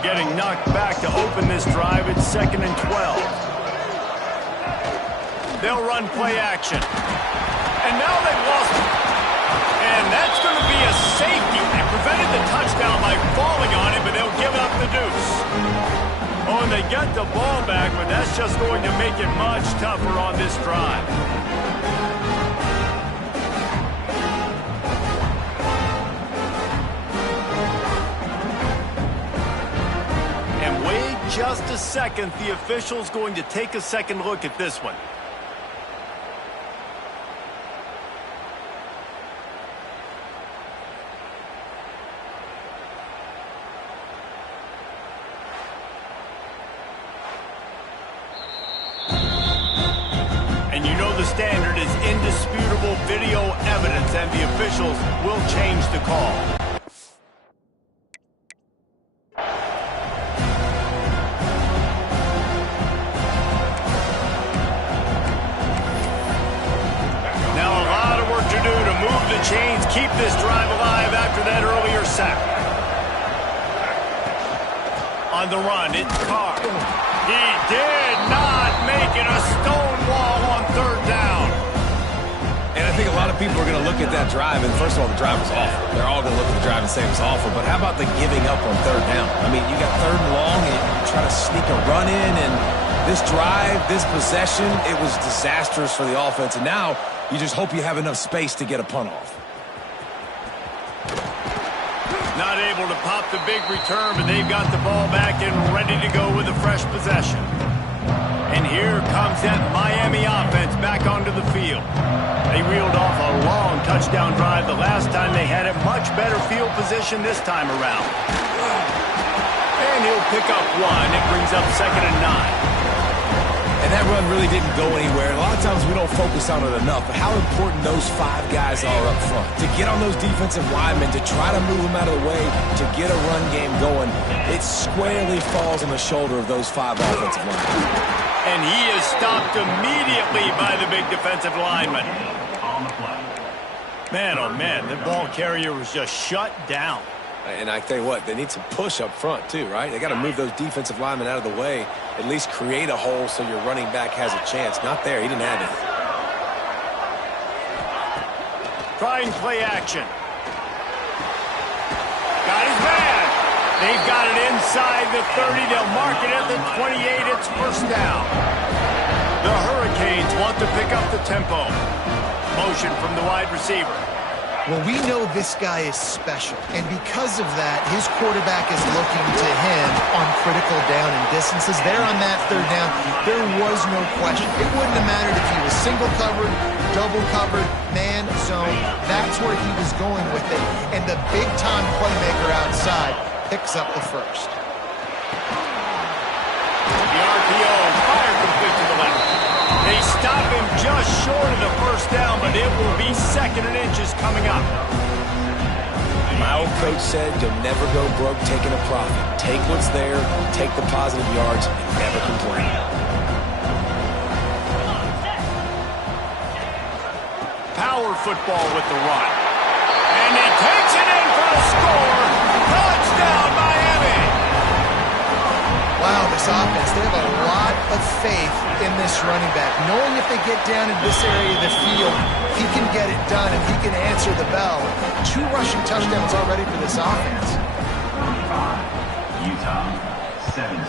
they're getting knocked back to open this drive. It's 2nd and 12. They'll run play action. And now they've lost it. And that's going to be a safety. They prevented the touchdown by falling on it, but they'll give up the deuce. Oh, and they get the ball back, but that's just going to make it much tougher on this drive. And wait just a second. The official's going to take a second look at this one. The standard is indisputable video evidence, and the officials will change the call. Now a lot of work to do to move the chains, keep this drive alive after that earlier sack. On the run, it's Carr. He did not make it a stone wall on 3rd down. And I think a lot of people are going to look at that drive, and first of all, the drive was awful. They're all going to look at the drive and say it was awful, but how about the giving up on 3rd down? I mean, you got 3rd and long, and you try to sneak a run in, and this drive, this possession, it was disastrous for the offense, and now you just hope you have enough space to get a punt off. Not able to pop the big return, but they've got the ball back and ready to go with a fresh possession. And here comes that Miami offense back onto the field. They reeled off a long touchdown drive the last time they had it. Much better field position this time around. And he'll pick up one. It brings up 2nd and 9. And that run really didn't go anywhere. A lot of times we don't focus on it enough, but how important those 5 guys are up front. To get on those defensive linemen, to try to move them out of the way, to get a run game going, it squarely falls on the shoulder of those 5 offensive linemen. And he is stopped immediately by the big defensive lineman. Man, oh man, the ball carrier was just shut down. And I tell you what, they need some push up front too, right? They got to move those defensive linemen out of the way, at least create a hole so your running back has a chance. Not there. He didn't have it. Trying play action. Got his man. They've got it inside the 30. They'll mark it at the 28. It's 1st down. The Hurricanes want to pick up the tempo. Motion from the wide receiver. Well, we know this guy is special, and because of that, his quarterback is looking to him on critical down and distances. There on that 3rd down, there was no question. It wouldn't have mattered if he was single covered, double covered, man zone. That's where he was going with it, and the big-time playmaker outside picks up the 1st. The RPO, fire complete to the left. They stop him just short of the 1st down, but it will be 2nd and inches coming up. My old coach said you'll never go broke taking a profit. Take what's there, take the positive yards, and never complain. Power football with the run. And he takes it in for the score. Touchdown, Miami! Wow, this offense, they have a lot of faith in this running back. Knowing if they get down in this area of the field, he can get it done and he can answer the bell. 2 rushing touchdowns already for this offense. 25, Utah, 17.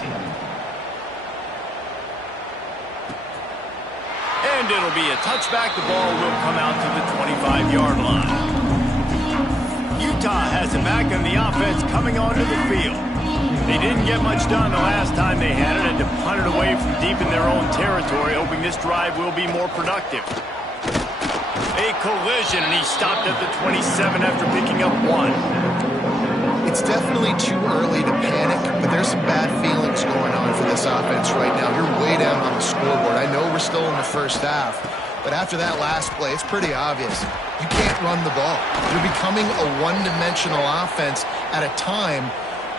And it'll be a touchback. The ball will come out to the 25-yard line. Utah has it back, and the offense coming onto the field. They didn't get much done the last time they had it, and to punt it away from deep in their own territory, hoping this drive will be more productive. A collision, and he stopped at the 27 after picking up 1. It's definitely too early to panic, but there's some bad feelings going on for this offense right now. You're way down on the scoreboard. I know we're still in the 1st half, but after that last play, it's pretty obvious. You can't run the ball. You're becoming a one-dimensional offense at a time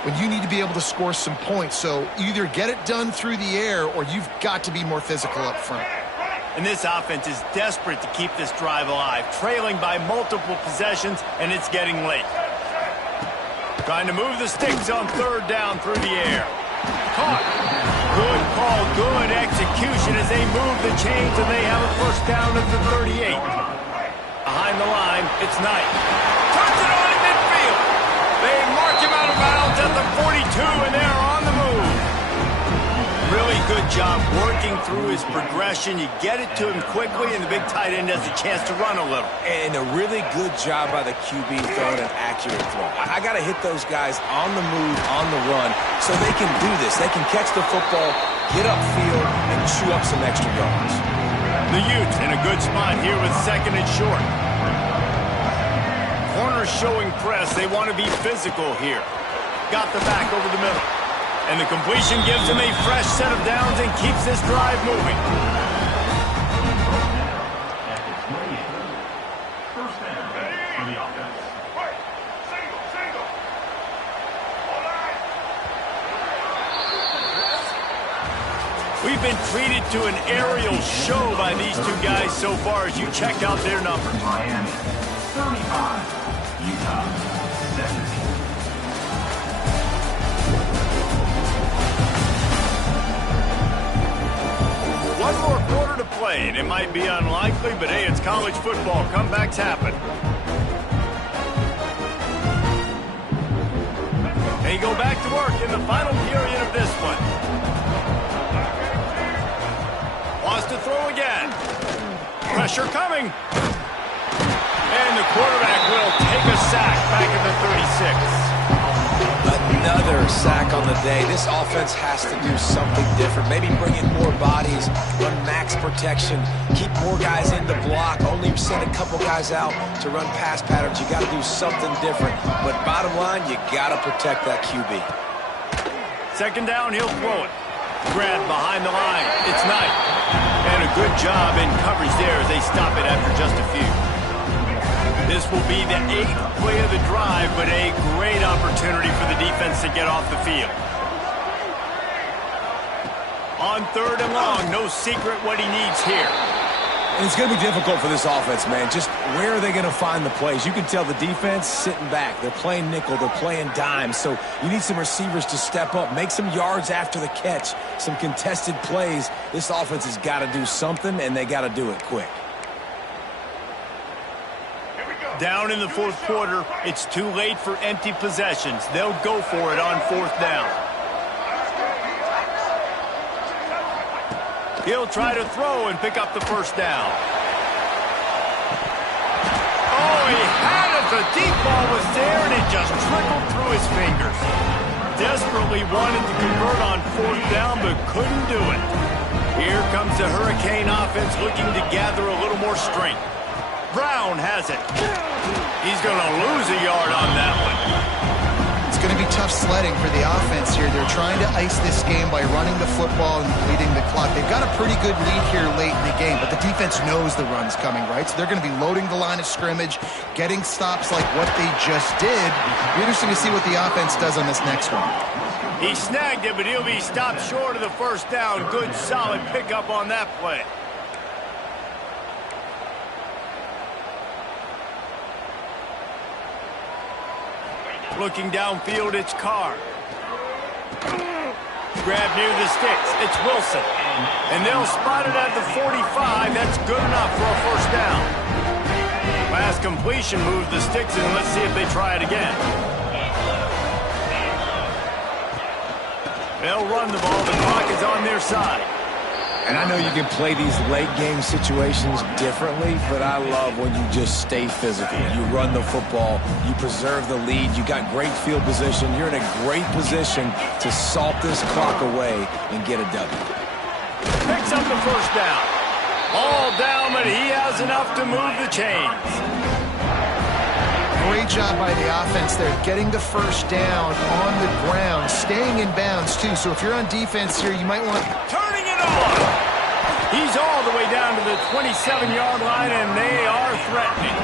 when you need to be able to score some points. So either get it done through the air or you've got to be more physical up front. And this offense is desperate to keep this drive alive, trailing by multiple possessions, and it's getting late. Trying to move the sticks on third down through the air. Caught. Good call, good execution as they move the chains, and they have a first down at the 38. Behind the line, it's Knight. Turns it on in midfield. They mark him out of bounds at the 42, and they're on the move. Really good job working through his progression. You get it to him quickly, and the big tight end has a chance to run a little. And a really good job by the QB throwing an accurate throw. I got to hit those guys on the move, on the run, so they can do this. They can catch the football, get upfield, and chew up some extra yards. The Utes in a good spot here with second and short. Corners showing press. They want to be physical here. Got the back over the middle. And the completion gives him a fresh set of downs and keeps this drive moving. First down for the offense. We've been treated to an aerial show by these two guys so far as you check out their numbers. Miami, 35. Utah, 17. One more quarter to play, and it might be unlikely, but hey, it's college football. Comebacks happen. They go back to work in the final period of this one. Wants to throw again. Pressure coming. And the quarterback will take a sack back at the 36. Another sack on the day. This offense has to do something different. Maybe bring in more bodies, run max protection, keep more guys in the block, only send a couple guys out to run pass patterns. You got to do something different. But bottom line, you got to protect that QB. Second down, he'll throw it. Grab behind the line. It's Knight. And a good job in coverage there as they stop it after just a few. This will be the 8th play of the drive, but a great opportunity for the defense to get off the field. On third and long, no secret what he needs here. And it's going to be difficult for this offense, man. Just where are they going to find the plays? You can tell the defense sitting back. They're playing nickel. They're playing dime. So you need some receivers to step up, make some yards after the catch, some contested plays. This offense has got to do something, and they got to do it quick. Down in the fourth quarter, it's too late for empty possessions. They'll go for it on fourth down. He'll try to throw and pick up the first down. Oh, he had it. The deep ball was there, and it just trickled through his fingers. Desperately wanted to convert on fourth down, but couldn't do it. Here comes the Hurricane offense looking to gather a little more strength. Brown has it. He's going to lose a yard on that one. It's going to be tough sledding for the offense here. They're trying to ice this game by running the football and leading the clock. They've got a pretty good lead here late in the game, but the defense knows the run's coming, right? So they're going to be loading the line of scrimmage, getting stops like what they just did. It'll be interesting to see what the offense does on this next one. He snagged it, but he'll be stopped short of the first down. Good, solid pickup on that play. Looking downfield, it's Carr. Grab near the sticks. It's Wilson. And they'll spot it at the 45. That's good enough for a first down. Last completion moves the sticks, and let's see if they try it again. They'll run the ball. The clock is on their side. And I know you can play these late-game situations differently, but I love when you just stay physical. You run the football, you preserve the lead, you got great field position. You're in a great position to salt this clock away and get a W. Picks up the first down. All down, but he has enough to move the chains. Great job by the offense there, getting the first down on the ground, staying in bounds, too. So if you're on defense here, you might want... Turning it on! He's all the way down to the 27-yard line, and they are threatening.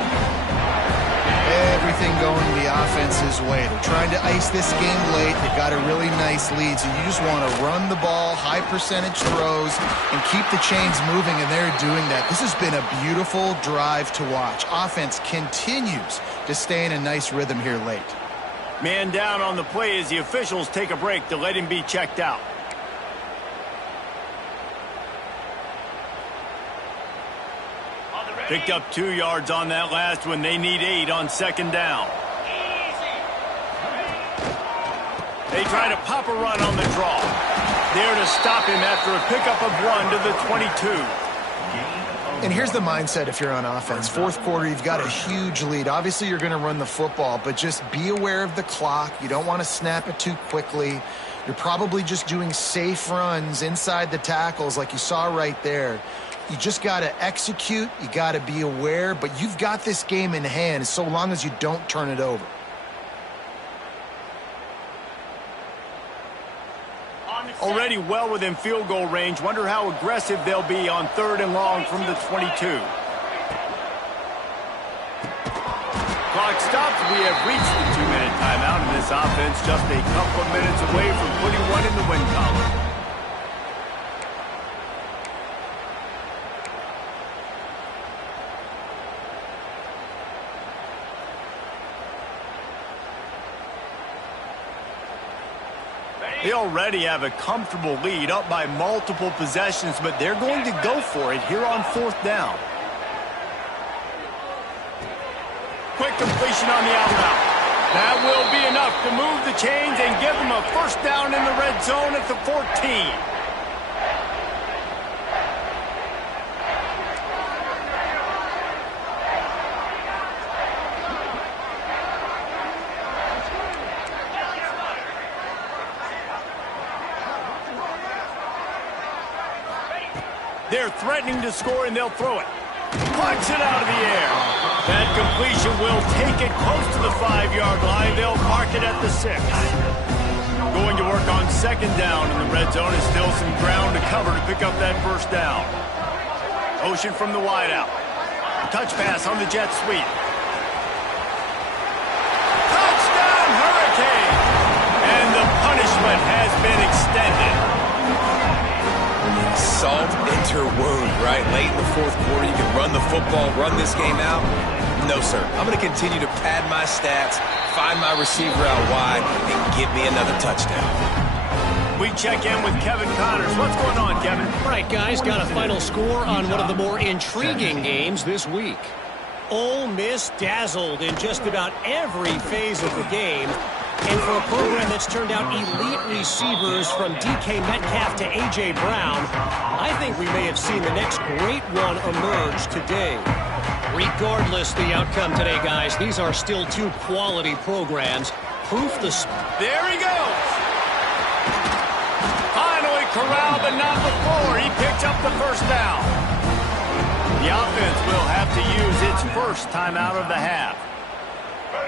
Everything going the offense's way. They're trying to ice this game late. They've got a really nice lead, so you just want to run the ball, high percentage throws, and keep the chains moving, and they're doing that. This has been a beautiful drive to watch. Offense continues to stay in a nice rhythm here late. Man down on the play as the officials take a break to let him be checked out. Picked up 2 yards on that last one. They need 8 on second down. They try to pop a run on the draw. There to stop him after a pickup of 1 to the 22. And here's the mindset if you're on offense. Fourth quarter, you've got a huge lead. Obviously, you're going to run the football, but just be aware of the clock. You don't want to snap it too quickly. You're probably just doing safe runs inside the tackles like you saw right there. You just got to execute. You got to be aware, but you've got this game in hand so long as you don't turn it over. Already well within field goal range. Wonder how aggressive they'll be on 3rd and long from the 22. Clock stops. We have reached the 2-minute timeout, and this offense just a couple of minutes away from putting one in the win column. They already have a comfortable lead, up by multiple possessions, but they're going to go for it here on 4th down. Quick completion on the out route. That will be enough to move the chains and give them a first down in the red zone at the 14. They're threatening to score, and they'll throw it. Punch it out of the air. That completion will take it close to the 5-yard line. They'll mark it at the 6. Going to work on second down in the red zone. Is still some ground to cover to pick up that first down. Motion from the wideout. Touch pass on the jet sweep. Touchdown, Hurricane! And the punishment has been extended. Salt into wound, right? Late in the 4th quarter, you can run the football, run this game out. No, sir. I'm going to continue to pad my stats, find my receiver out wide, and give me another touchdown. We check in with Kevin Connors. What's going on, Kevin? All right, guys, got a final score on one of the more intriguing games this week. Ole Miss dazzled in just about every phase of the game. And for a program that's turned out elite receivers from DK Metcalf to A.J. Brown, I think we may have seen the next great one emerge today. Regardless the outcome today, guys, these are still 2 quality programs. Proof the... There he goes! Finally corralled, but not before. He picks up the first down. The offense will have to use its first timeout of the half.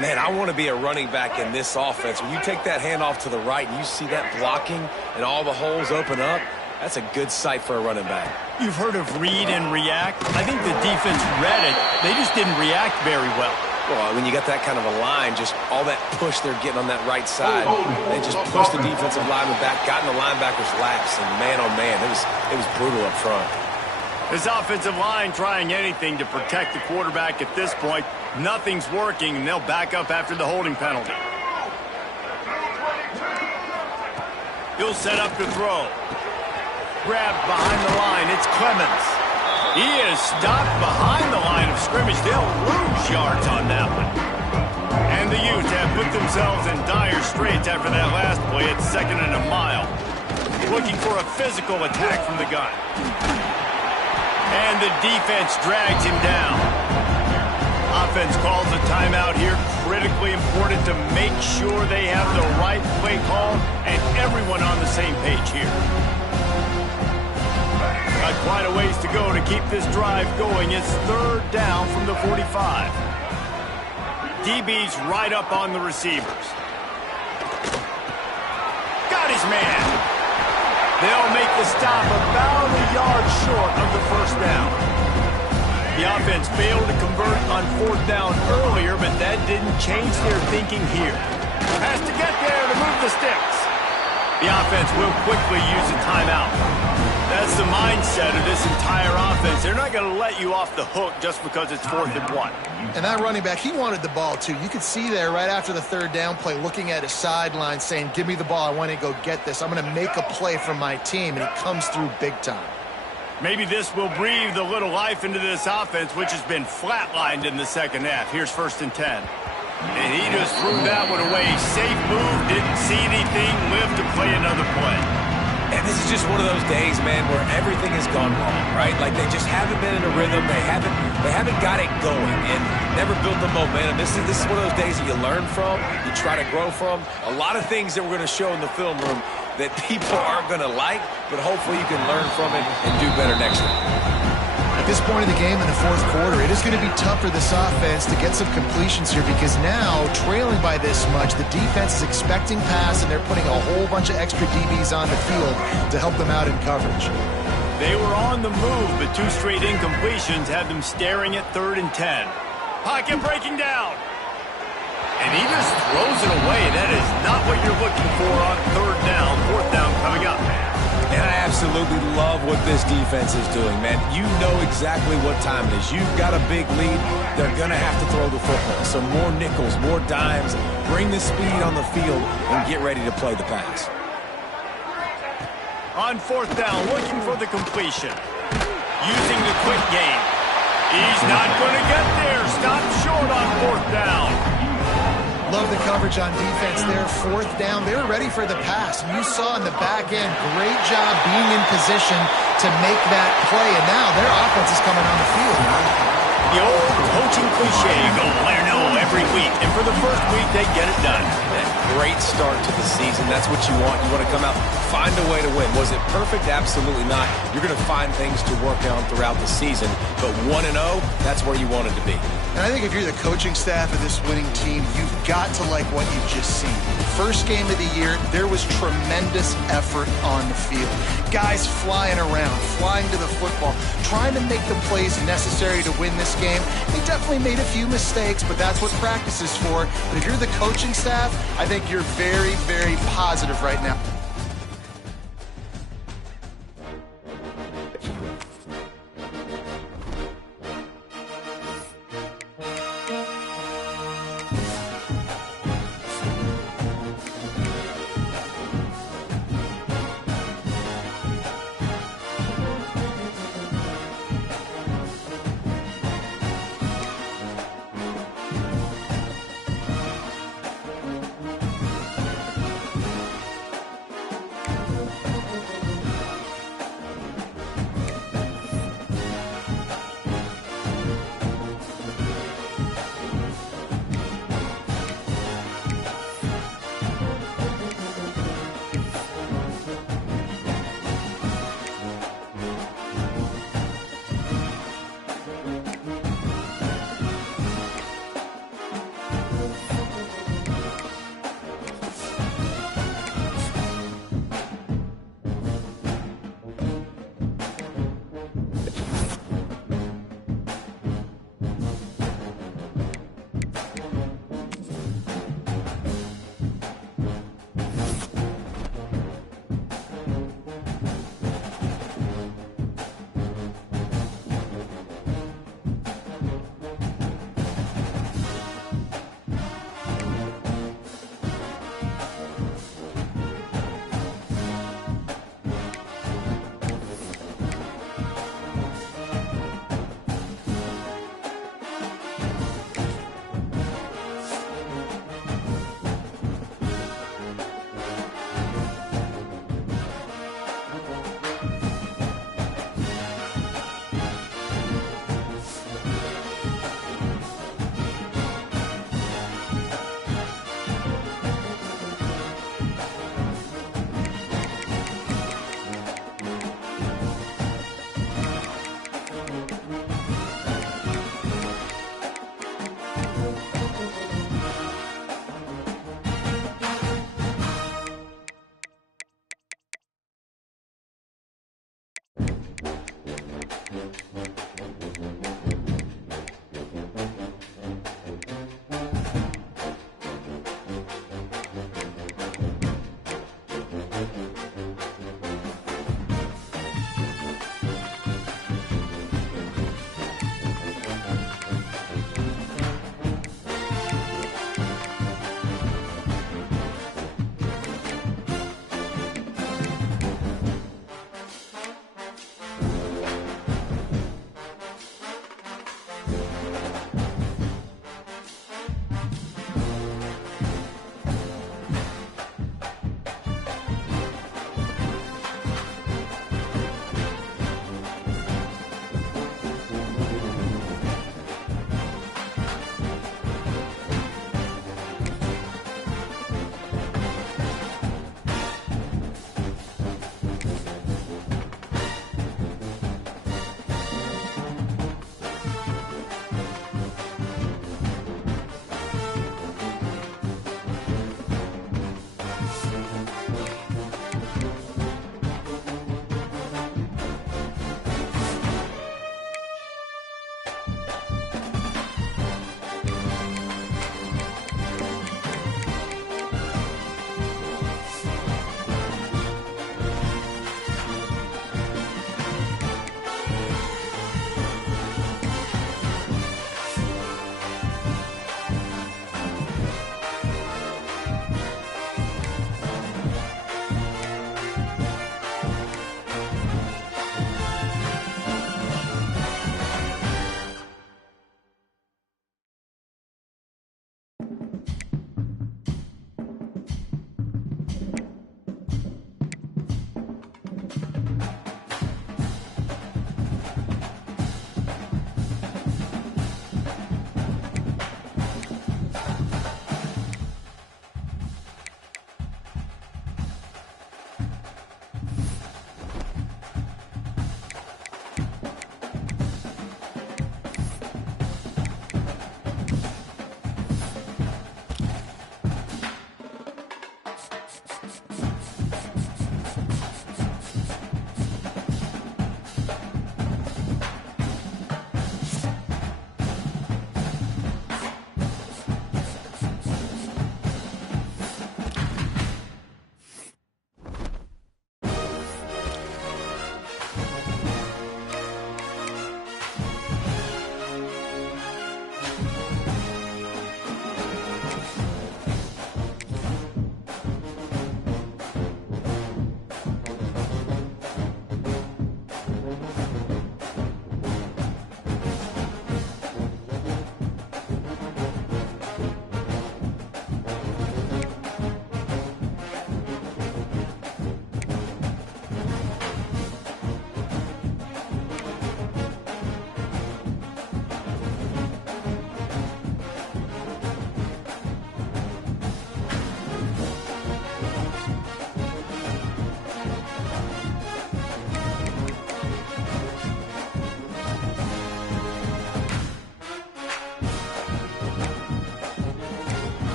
Man, I want to be a running back in this offense. When you take that handoff to the right and you see that blocking and all the holes open up, that's a good sight for a running back. You've heard of read and react. I think the defense read it. They just didn't react very well. Well, when you got that kind of a line, just all that push they're getting on that right side, they just pushed the defensive lineman back, got in the linebacker's laps, and man, oh man, it was brutal up front. This offensive line trying anything to protect the quarterback at this point. Nothing's working, and they'll back up after the holding penalty. He'll set up to throw. Grabbed behind the line. It's Clemens. He is stopped behind the line of scrimmage. They'll lose yards on that one. And the Utes have put themselves in dire straits after that last play at 2nd and a mile. Looking for a physical attack from the gun. And the defense drags him down. Offense calls a timeout here. Critically important to make sure they have the right play call and everyone on the same page here. Got quite a ways to go to keep this drive going. It's 3rd down from the 45. DB's right up on the receivers. Got his man. They'll make the stop about a yard short of the first down. The offense failed to convert on 4th down earlier, but that didn't change their thinking here. Has to get there to move the sticks. The offense will quickly use a timeout. That's the mindset of this entire offense. They're not going to let you off the hook just because it's 4th and 1. And that running back, he wanted the ball too. You could see there right after the third down play, looking at his sideline saying, give me the ball, I want to go get this. I'm going to make a play for my team, and he comes through big time. Maybe this will breathe a little life into this offense, which has been flatlined in the second half. Here's 1st and 10. And he just threw that one away. Safe move, didn't see anything, lived to play another play. And this is just one of those days, man, where everything has gone wrong, right? Like they just haven't been in a rhythm. They haven't got it going and never built the momentum. This is one of those days that you learn from, you try to grow from. A lot of things that we're going to show in the film room that people aren't going to like, but hopefully you can learn from it and do better next time. At this point of the game in the 4th quarter, it is going to be tough for this offense to get some completions here because now, trailing by this much, the defense is expecting pass and they're putting a whole bunch of extra DBs on the field to help them out in coverage. They were on the move, but 2 straight incompletions had them staring at 3rd and 10. Pocket breaking down. And he just throws it away. That is not what you're looking for on 3rd down. 4th down coming up. And I absolutely love what this defense is doing, man. You know exactly what time it is. You've got a big lead. They're going to have to throw the football. So more nickels, more dimes. Bring the speed on the field and get ready to play the pass. On 4th down, looking for the completion. Using the quick game. He's not going to get there. Stop short on 4th down. Love the coverage on defense there. 4th down, they were ready for the pass. And you saw in the back end, great job being in position to make that play. And now their offense is coming on the field. The old coaching cliche, go let her know every week. And for the first week, they get it done. That great start to the season. That's what you want. You want to come out, find a way to win. Was it perfect? Absolutely not. You're going to find things to work on throughout the season. But 1-0, that's where you want it to be. And I think if you're the coaching staff of this winning team, you've got to like what you've just seen. First game of the year, there was tremendous effort on the field. Guys flying around, flying to the football, trying to make the plays necessary to win this game. They definitely made a few mistakes, but that's what practice is for. But if you're the coaching staff, I think you're very, very positive right now.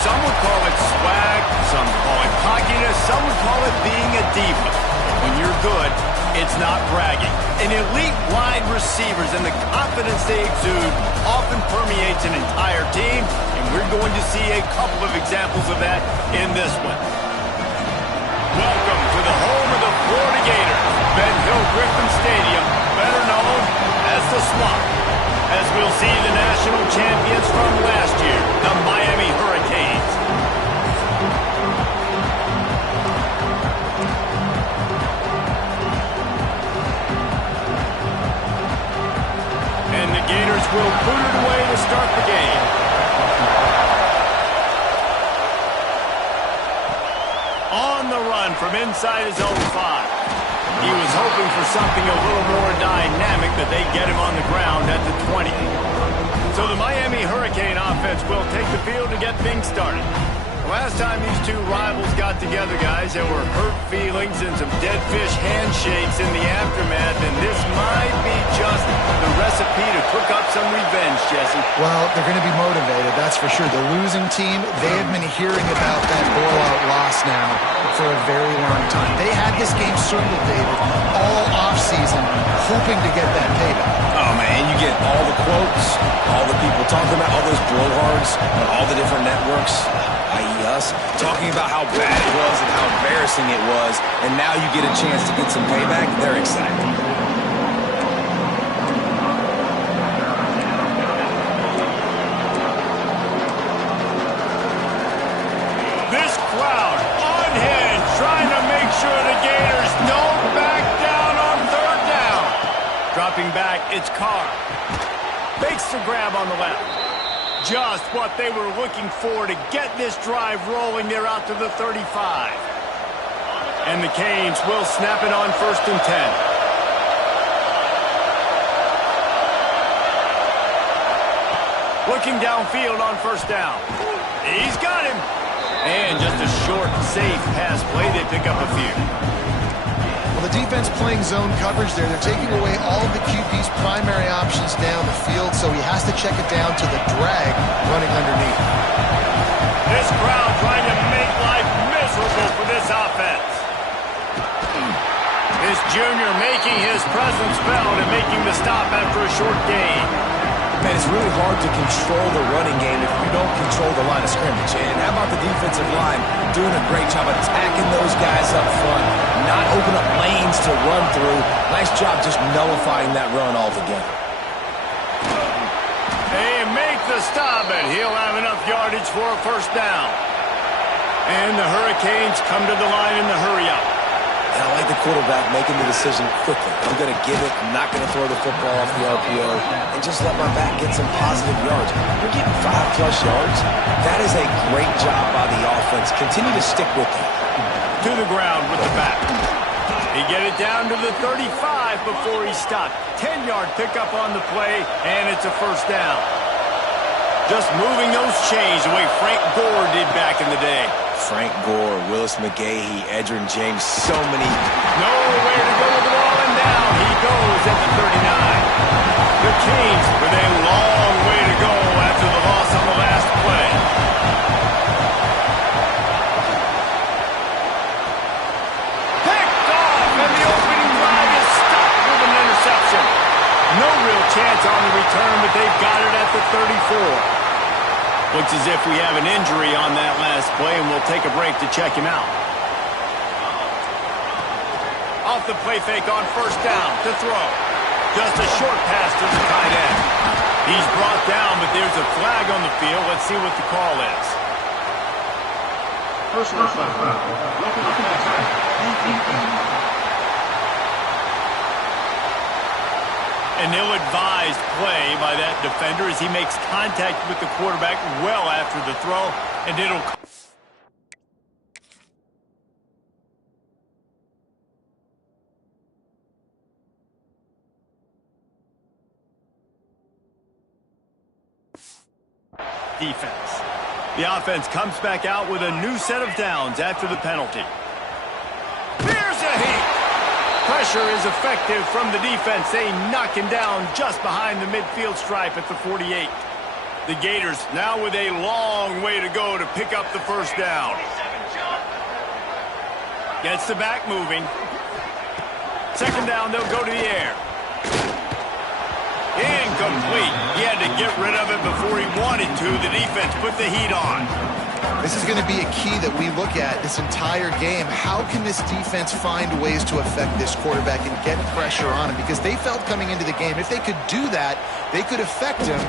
Some would call it swag, some call it cockiness, some would call it being a diva. But when you're good, it's not bragging. An elite wide receivers and the confidence they exude often permeates an entire team, and we're going to see a couple of examples of that in this one. Welcome to the home of the Florida Gators, Ben Hill Griffin Stadium, better known as the Swamp, as we'll see the national champions from last year, the Miami Hurricanes, On the run from inside his own 5. He was hoping for something a little more dynamic, but they get him on the ground at the 20. So the Miami Hurricane offense will take the field to get things started. Last time these two rivals got together, guys, there were hurt feelings and some dead fish handshakes in the aftermath, and this might be just the recipe to cook up some revenge, Jesse. Well, they're going to be motivated, that's for sure. The losing team, they have been hearing about that blowout loss now for a very long time. They had this game circled, David, all offseason, hoping to get that payback. Oh, man, you get all the quotes, all the people talking about all those blowhards on all the different networks, i.e. us, talking about how bad it was and how embarrassing it was, and now you get a chance to get some payback. They're excited. This crowd unhinged, trying to make sure the Gators don't back down on 3rd down. Dropping back, it's Carr. Makes the grab on the left. Just what they were looking for to get this drive rolling. They're out to the 35. And the Canes will snap it on 1st and 10. Looking downfield on 1st down. He's got him. And just a short, safe pass play. They pick up a few. Well, the defense playing zone coverage there. They're taking away all of the QB's primary options down the field, so he has to check it down to the drag running underneath. This crowd trying to make life miserable for this offense. This junior making his presence felt and making the stop after a short gain. Man, it's really hard to control the running game if you don't control the line of scrimmage. And how about the defensive line doing a great job attacking those guys up front, not open up lanes to run through. Nice job just nullifying that run altogether. They make the stop, and he'll have enough yardage for a 1st down. And the Hurricanes come to the line in the hurry up. And I like the quarterback making the decision quickly. I'm going to give it. I'm not going to throw the football off the RPO and just let my back get some positive yards. We're getting 5+ yards. That is a great job by the offense. Continue to stick with it. To the ground with the back. He get it down to the 35 before he stopped. 10-yard pickup on the play, and it's a 1st down. Just moving those chains the way Frank Gore did back in the day. Frank Gore, Willis McGahee, Edgerrin James, so many. Nowhere to go with the ball, and down he goes at the 39. The Canes with a long way to go after the loss on the last play. Picked off, and the opening drive is stopped with an interception. No real chance on the return, but they've got it at the 34. Looks as if we have an injury on that last play, and we'll take a break to check him out. Off the play fake on 1st down to throw. Just a short pass to the tight end. He's brought down, but there's a flag on the field. Let's see what the call is. Personal foul. An ill-advised play by that defender as he makes contact with the quarterback well after the throw, and it'll... defense. The offense comes back out with a new set of downs after the penalty. Here's a heat. Pressure is effective from the defense. They knock him down just behind the midfield stripe at the 48. The Gators now with a long way to go to pick up the 1st down. Gets the back moving. 2nd down, they'll go to the air. Incomplete. He had to get rid of it before he wanted to. The defense put the heat on. This is going to be a key that we look at this entire game. How can this defense find ways to affect this quarterback and get pressure on him? Because they felt coming into the game, if they could do that, they could affect him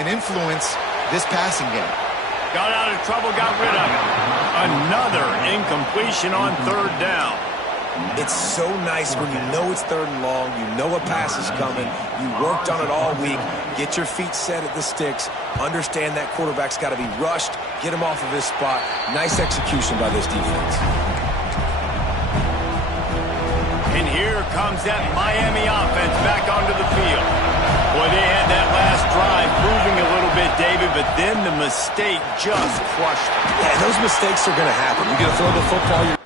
and influence this passing game. Got out of trouble, got rid of it. Another incompletion on 3rd down. It's so nice when you know it's 3rd and long, you know a pass is coming, you worked on it all week, get your feet set at the sticks, understand that quarterback's got to be rushed, get him off of his spot. Nice execution by this defense. And here comes that Miami offense back onto the field. Boy, they had that last drive moving a little bit, David, but then the mistake just crushed them. Yeah, those mistakes are going to happen. You're going to throw the football.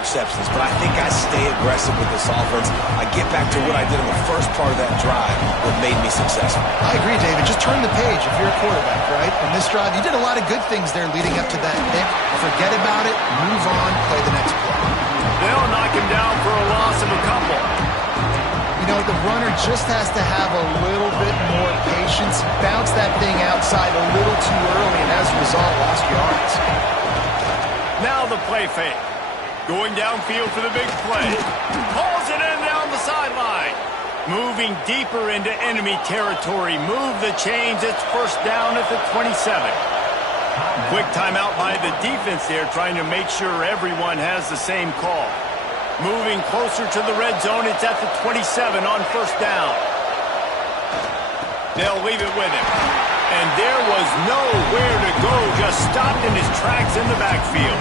Receptions, but I think I stay aggressive with this offense. I get back to what I did in the first part of that drive that made me successful. I agree, David. Just turn the page if you're a quarterback, right? On this drive, you did a lot of good things there leading up to that pick. Forget about it, move on, play the next play. They'll knock him down for a loss of a couple. You know, the runner just has to have a little bit more patience. Bounce that thing outside a little too early, and as a result, lost yards. Now the play fake. Going downfield for the big play. Pulls it in down the sideline. Moving deeper into enemy territory. Move the chains. It's first down at the 27. Quick timeout by the defense there, trying to make sure everyone has the same call. Moving closer to the red zone. It's at the 27 on first down. They'll leave it with him. And there was nowhere to go. Just stopped in his tracks in the backfield.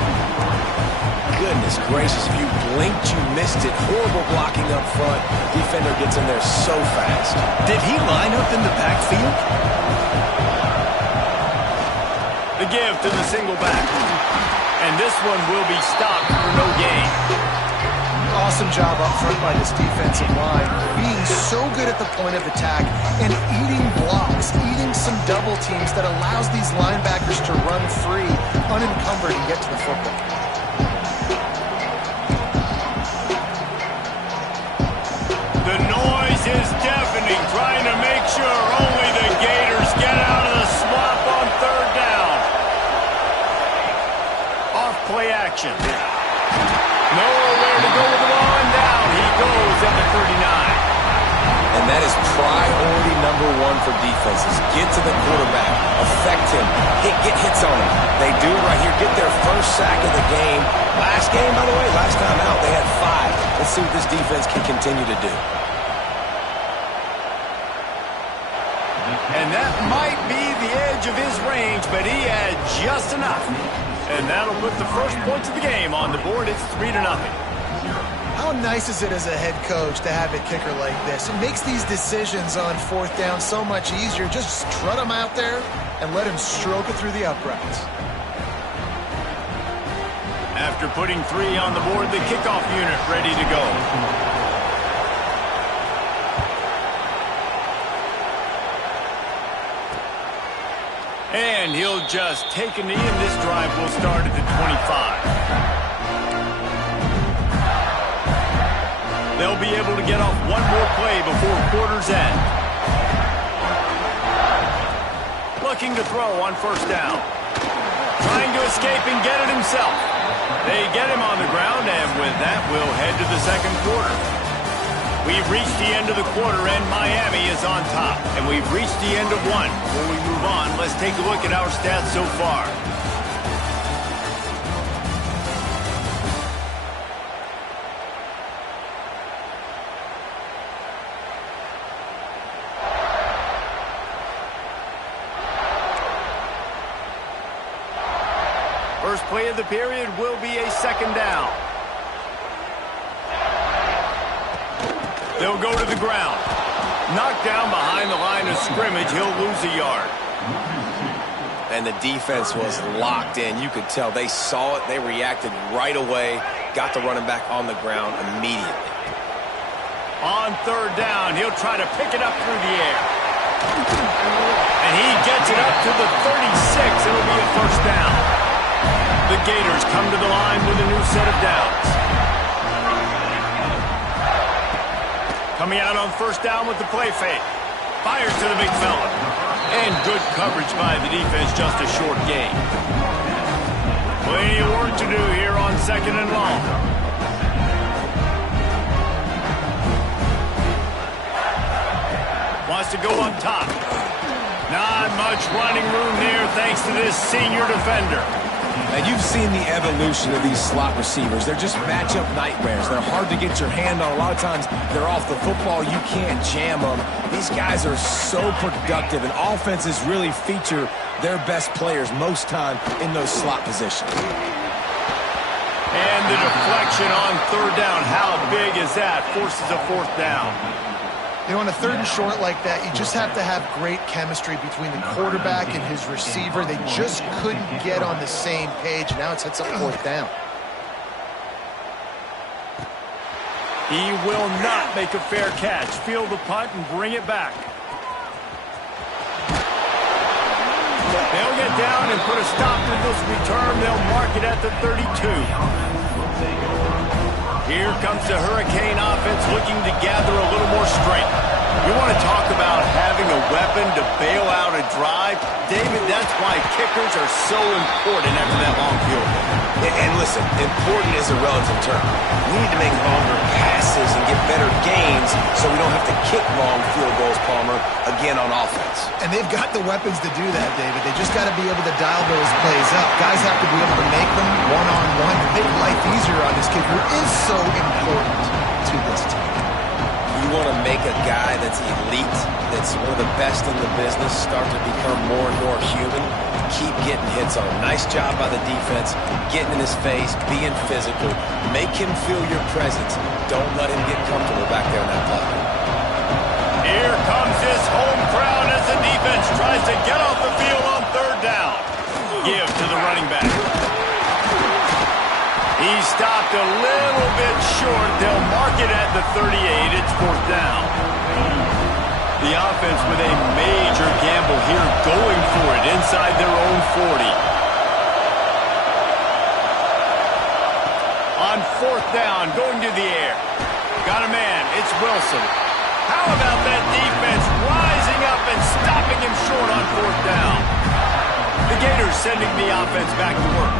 Goodness gracious, if you blinked, you missed it. Horrible blocking up front. Defender gets in there so fast. Did he line up in the backfield? The give to the single back. And this one will be stopped for no gain. Awesome job up front by this defensive line. Being so good at the point of attack and eating blocks, eating some double teams that allows these linebackers to run free, unencumbered, and get to the football. The noise is deafening, trying to make sure only the Gators get out of the swamp on third down. Off play action. Nowhere to go with the ball, and down he goes at the 39. And that is priority number one for defenses. Get to the quarterback, affect him, get hits on him. They do it right here, get their first sack of the game. Last game, by the way, last time out, they had 5. Let's see what this defense can continue to do. And that might be the edge of his range, but he had just enough. And that'll put the first points of the game on the board. It's 3-0. How nice is it as a head coach to have a kicker like this? It makes these decisions on fourth down so much easier. Just strut him out there and let him stroke it through the uprights. After putting 3 on the board, the kickoff unit ready to go. And he'll just take a knee, and this drive will start at the 25. They'll be able to get off one more play before quarter's end. Looking to throw on first down. Trying to escape and get it himself. They get him on the ground, and with that, we'll head to the second quarter. We've reached the end of the quarter, and Miami is on top. And we've reached the end of one. Before we move on, let's take a look at our stats so far. First play of the period will be a second down. They'll go to the ground. Knocked down behind the line of scrimmage. He'll lose a yard. And the defense was locked in. You could tell they saw it. They reacted right away. Got the running back on the ground immediately. On third down, he'll try to pick it up through the air. And he gets it up to the 36. It'll be a first down. The Gators come to the line with a new set of downs. Coming out on first down with the play fake. Fires to the big fella. And good coverage by the defense, just a short gain. Plenty of work to do here on second and long. Wants to go up top. Not much running room there thanks to this senior defender. And you've seen the evolution of these slot receivers. They're just matchup nightmares. They're hard to get your hand on. A lot of times they're off the football. You can't jam them. These guys are so productive, and offenses really feature their best players most time in those slot positions. And the deflection on third down. How big is that? Forces a fourth down. You know, on a third and short like that, you just have to have great chemistry between the quarterback and his receiver. They just couldn't get on the same page. Now it sets up fourth down. He will not make a fair catch. Field the punt and bring it back. They'll get down and put a stop to this return. They'll mark it at the 32. Here comes the Hurricane offense looking to gather a little more strength. You want to talk about having a weapon to bail out a drive? David, that's why kickers are so important after that long field goal. And listen, important is a relative term. We need to make longer passes and get better gains so we don't have to kick long field goals, Palmer, again on offense. And they've got the weapons to do that, David. They just got to be able to dial those plays up. Guys have to be able to make them one-on-one to make life easier on this kid who is so important to this team. You want to make a guy that's elite, that's one of the best in the business, start to become more and more human. Keep getting hits on him. Nice job by the defense, getting in his face, being physical. Make him feel your presence. Don't let him get comfortable back there in that pocket. Here comes this home crowd as the defense tries to get off the field on third down. Give to the running back. He stopped a little bit short. They'll mark it at the 38. It's fourth down. The offense with a major gamble here, going for it inside their own 40. On fourth down, going to the air. Got a man. It's Wilson. How about that defense rising up and stopping him short on fourth down? The Gators sending the offense back to work.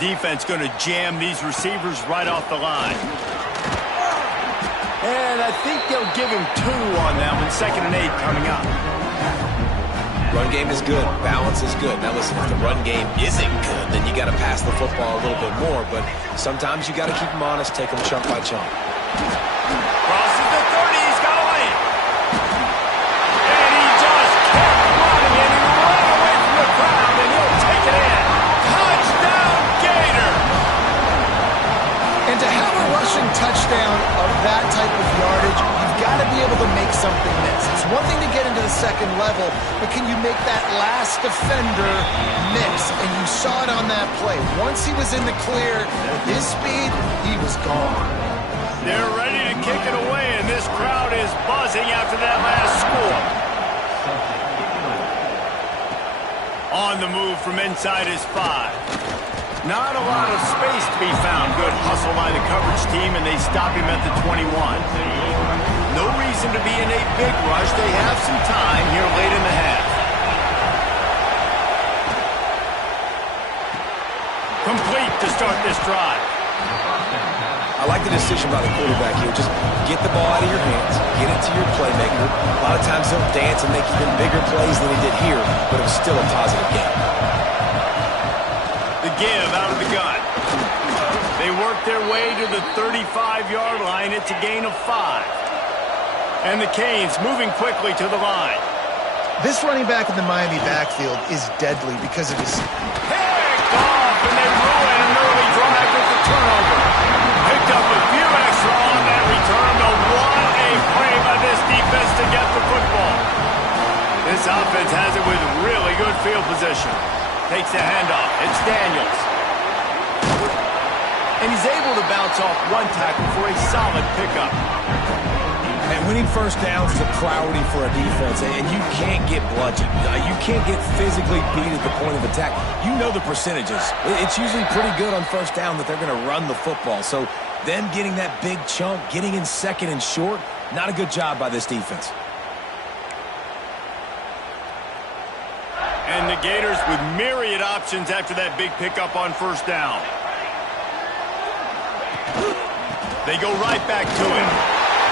Defense going to jam these receivers right off the line. And I think they'll give him 2 on that one. 2nd and 8 coming up. Run game is good. Balance is good. Now listen, if the run game isn't good, then you got to pass the football a little bit more. But sometimes you got to keep them honest, take them chunk by chunk. Crosses the 30. He's got a lane. And he just kept running and he ran away from the crowd and he'll take it in. Touchdown Gator. And to have a rushing touchdown of that type of yardage, you've got to be able to make something miss. It's one thing to get into the second level, but can you make that last defender miss? And you saw it on that play. Once he was in the clear, with his speed, he was gone. They're ready to kick it away, and this crowd is buzzing after that last score. On the move from inside his 5. Not a lot of space to be found. Good hustle by the coverage team, and they stop him at the 21. No reason to be in a big rush. They have some time here late in the half. Complete to start this drive. I like the decision by the quarterback here. Just get the ball out of your hands, get it to your playmaker. A lot of times he'll dance and make even bigger plays than he did here, but it was still a positive game. The give out of the gun. They work their way to the 35-yard line. It's a gain of 5. And the Canes moving quickly to the line. This running back in the Miami backfield is deadly because of his... Picked off, and they ruin an early drive with the turnover. Picked up a few extra on that return, but what a play by this defense to get the football. This offense has it with really good field position. Takes the handoff. It's Daniels. And he's able to bounce off one tackle for a solid pickup. And winning first downs is a priority for a defense, and you can't get bludgeoned. You can't get physically beat at the point of attack. You know the percentages. It's usually pretty good on first down that they're going to run the football. So them getting that big chunk, getting in second and short, not a good job by this defense. And the Gators with myriad options after that big pickup on first down. They go right back to him.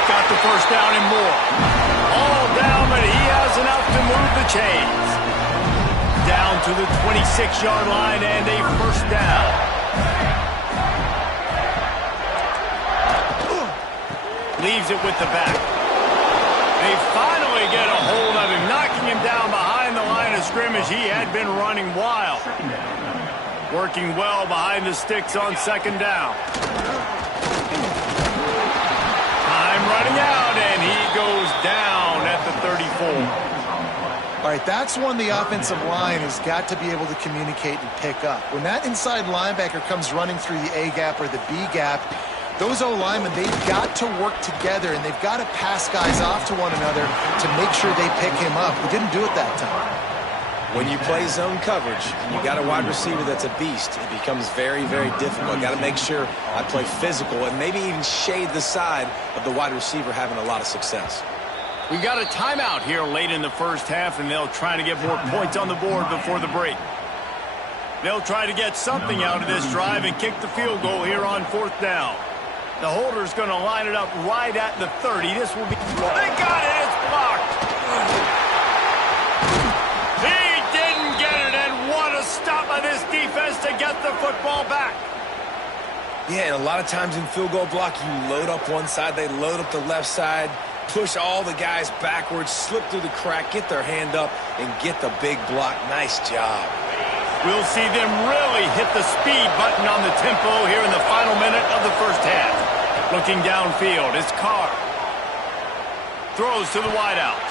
Got the first down and more. All down, but he has enough to move the chains. Down to the 26-yard line and a first down. Leaves it with the back. They finally get a hold of him, knocking him down behind the line of scrimmage. He had been running wild. Working well behind the sticks on second down. Time running out, and he goes down at the 34. All right, that's one the offensive line has got to be able to communicate and pick up. When that inside linebacker comes running through the A gap or the B gap, those O-linemen, they've got to work together, and they've got to pass guys off to one another to make sure they pick him up. We didn't do it that time. When you play zone coverage, and you got a wide receiver that's a beast, it becomes very, very difficult. Got to make sure I play physical and maybe even shade the side of the wide receiver having a lot of success. We got a timeout here late in the first half, and they'll try to get more points on the board before the break. They'll try to get something out of this drive and kick the field goal here on fourth down. The holder's going to line it up right at the 30. This will be... They got it! It's blocked! He didn't get it, and what a stop by this defense to get the football back. Yeah, and a lot of times in field goal block, you load up one side, they load up the left side, push all the guys backwards, slip through the crack, get their hand up, and get the big block. Nice job. We'll see them really hit the speed button on the tempo here in the final minute of the first half. Looking downfield, it's Carr. Throws to the wideout.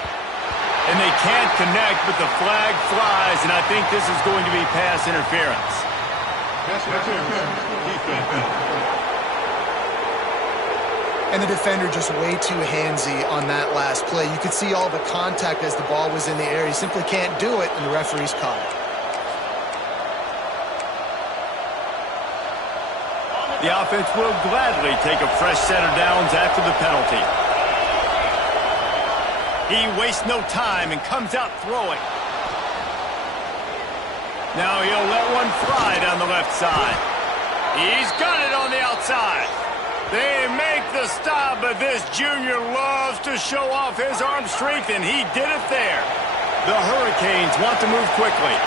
And they can't connect, but the flag flies, and I think this is going to be pass interference. And the defender just way too handsy on that last play. You could see all the contact as the ball was in the air. He simply can't do it, and the referee's caught it. The offense will gladly take a fresh set of downs after the penalty. He wastes no time and comes out throwing. Now he'll let one fly down the left side. He's got it on the outside. They make the stop, but this junior loves to show off his arm strength, and he did it there. The Hurricanes want to move quickly.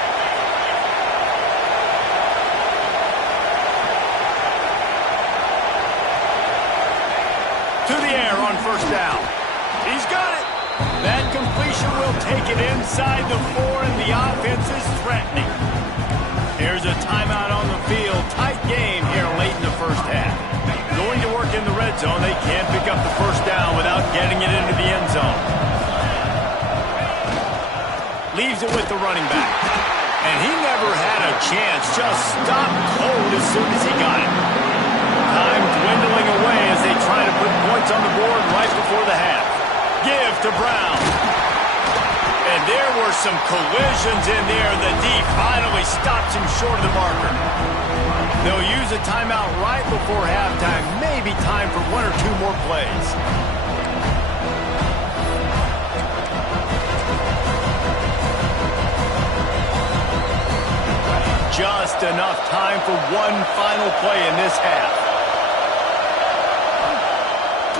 To the air on first down. He's got it. That completion will take it inside the 4, and the offense is threatening. Here's a timeout on the field. Tight game here late in the first half. Going to work in the red zone. They can't pick up the first down without getting it into the end zone. Leaves it with the running back. And he never had a chance. Just stopped cold as soon as he got it. Time dwindling away as they try to put points on the board right before the half. Give to Brown. And there were some collisions in there. The D finally stops him short of the marker. They'll use a timeout right before halftime. Maybe time for 1 or 2 more plays. Just enough time for one final play in this half.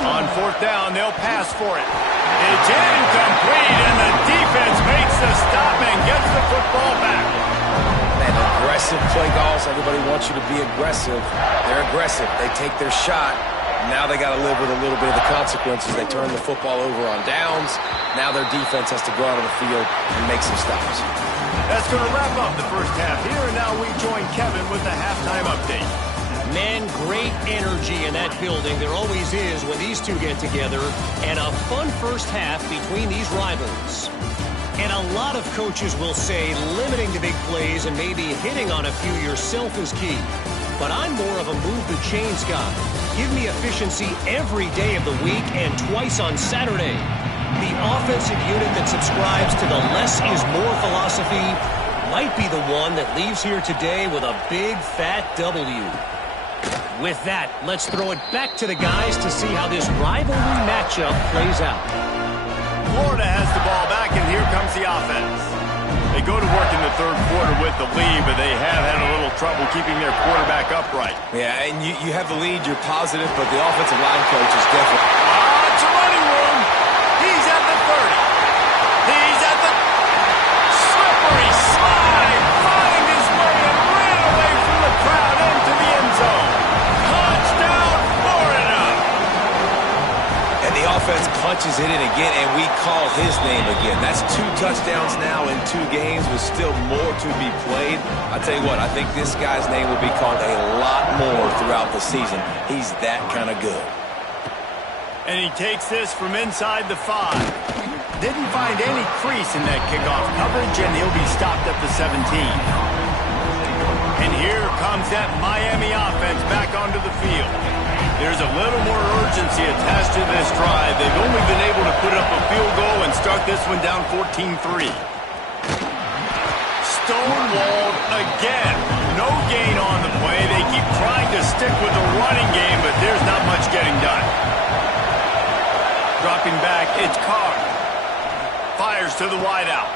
On fourth down, they'll pass for it. It's incomplete, and the defense makes the stop and gets the football back. Man, aggressive play calls. Everybody wants you to be aggressive. They're aggressive. They take their shot. Now they got to live with a little bit of the consequences. They turn the football over on downs. Now their defense has to go out on the field and make some stops. That's going to wrap up the first half here, and now we join Kevin with the halftime update. Man, great energy in that building. There always is when these two get together. And a fun first half between these rivals. And a lot of coaches will say limiting the big plays and maybe hitting on a few yourself is key. But I'm more of a move the chains guy. Give me efficiency every day of the week and twice on Saturday. The offensive unit that subscribes to the less is more philosophy might be the one that leaves here today with a big fat W. With that, let's throw it back to the guys to see how this rivalry matchup plays out. Florida has the ball back, and here comes the offense. They go to work in the third quarter with the lead, but they have had a little trouble keeping their quarterback upright. Yeah, and you have the lead, you're positive, but the offensive line coach is definitely... It's a running room. He's at the 30. He's at the slippery slide. Find his way and ran away from the crowd into the end zone. Touchdown, Florida. And the offense punches it in again, and we call his name again. That's 2 touchdowns now in 2 games with still more to be played. I tell you what, I think this guy's name will be called a lot more throughout the season. He's that kind of good. And he takes this from inside the 5. Didn't find any crease in that kickoff coverage, and he'll be stopped at the 17. And here comes that Miami offense back onto the field. There's a little more urgency attached to this drive. They've only been able to put up a field goal and start this one down 14-3. Stonewalled again. No gain on the play. They keep trying to stick with the running game, but there's not much getting done. Dropping back, it's Carr. Fires to the wideout.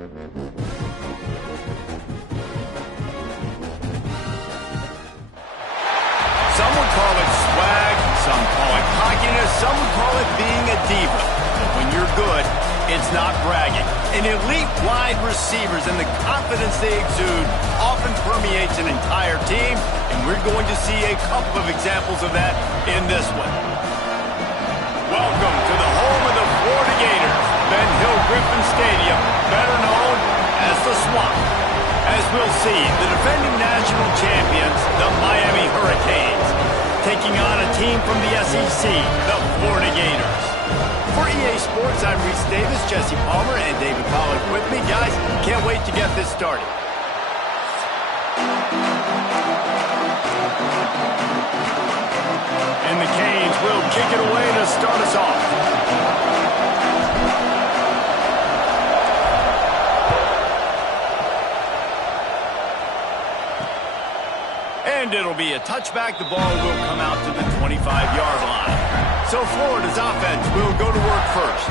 Some would call it swag, some call it cockiness, some would call it being a diva. But when you're good, it's not bragging. An elite wide receivers and the confidence they exude often permeates an entire team, and we're going to see a couple of examples of that in this one. Welcome to the home of the Florida Gators, Ben Hill Griffin Stadium, better known as the Swamp. As we'll see, the defending national champions, the Miami Hurricanes, taking on a team from the SEC, the Florida Gators. For EA Sports, I'm Reese Davis, Jesse Palmer, and David Pollack with me. Guys, can't wait to get this started. And the Canes will kick it away to start us off. And it'll be a touchback. The ball will come out to the 25-yard line. So Florida's offense will go to work first.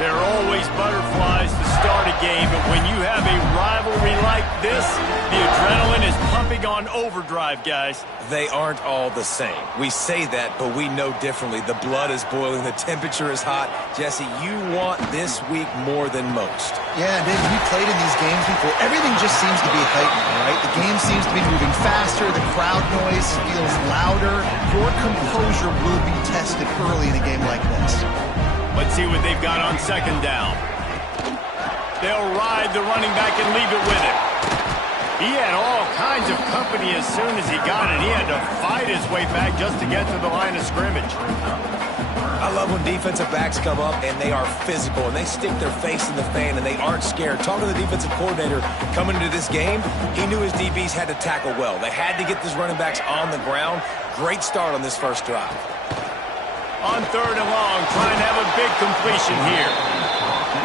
There are always butterflies to start a game, but when you have a rivalry like this, the adrenaline is pumping on overdrive, guys. They aren't all the same. We say that, but we know differently. The blood is boiling. The temperature is hot. Jesse, you want this week more than most. Yeah, David, we played in these games before. Everything just seems to be heightened, right? The game seems to be moving faster. The crowd noise feels louder. Your composure will be tested early in a game like this. Let's see what they've got on second down. They'll ride the running back and leave it with him. He had all kinds of company as soon as he got it. He had to fight his way back just to get to the line of scrimmage. I love when defensive backs come up and they are physical and they stick their face in the fan and they aren't scared. Talking to the defensive coordinator coming into this game, he knew his DBs had to tackle well. They had to get these running backs on the ground. Great start on this first drive. On third and long, trying to have a big completion here.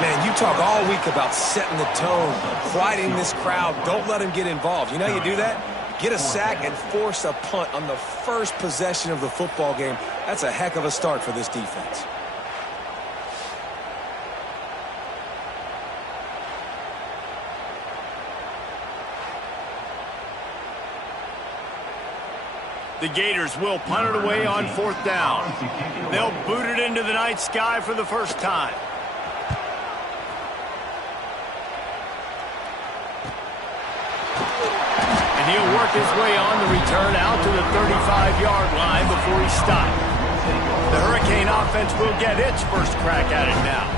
Man, you talk all week about setting the tone, quieting this crowd. Don't let them get involved. You know how you do that? Get a sack and force a punt on the first possession of the football game. That's a heck of a start for this defense. The Gators will punt it away on fourth down. They'll boot it into the night sky for the first time. And he'll work his way on the return out to the 35-yard line before he's stopped. The Hurricane offense will get its first crack at it now.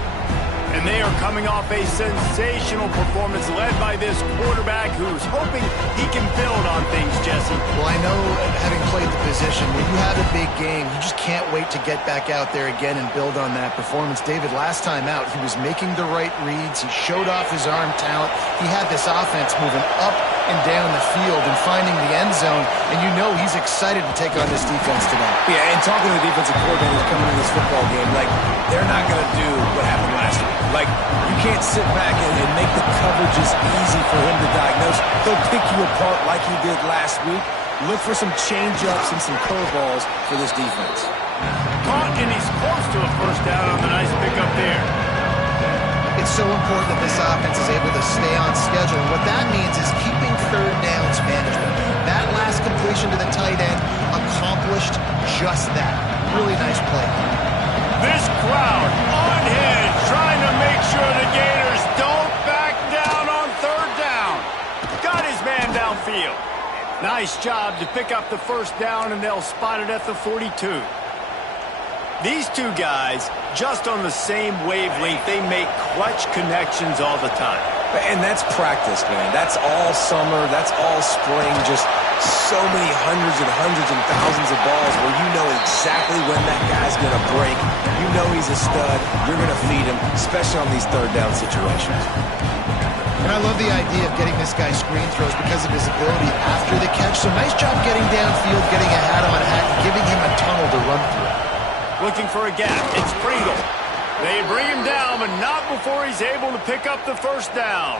And they are coming off a sensational performance led by this quarterback who's hoping he can build on things, Jesse. Well, I know, having played the position, when you have a big game, you just can't wait to get back out there again and build on that performance. David, last time out, he was making the right reads. He showed off his arm talent. He had this offense moving up and down the field and finding the end zone, and you know he's excited to take on this defense today. Yeah, and talking to the defensive coordinators coming in this football game, like, they're not going to do what happened last week. Like, you can't sit back and make the coverages easy for him to diagnose. They'll pick you apart like he did last week. Look for some change-ups and some curveballs for this defense. Caught, and he's close to a first down on the nice pickup there. It's so important that this offense is able to stay on schedule. And what that means is keeping third downs management. That last completion to the tight end accomplished just that. Really nice play. This crowd on edge, trying to make sure the Gators don't back down on third down. Got his man downfield. Nice job to pick up the first down, and they'll spot it at the 42. These two guys, just on the same wavelength, they make clutch connections all the time. And that's practice, man. That's all summer. That's all spring. Just so many hundreds and thousands of balls where you know exactly when that guy's going to break. You know he's a stud. You're going to feed him, especially on these third down situations. And I love the idea of getting this guy screen throws because of his ability after the catch. So nice job getting downfield, getting a hat-on-hat, and giving him a tunnel to run through. Looking for a gap. It's Pringle. They bring him down, but not before he's able to pick up the first down.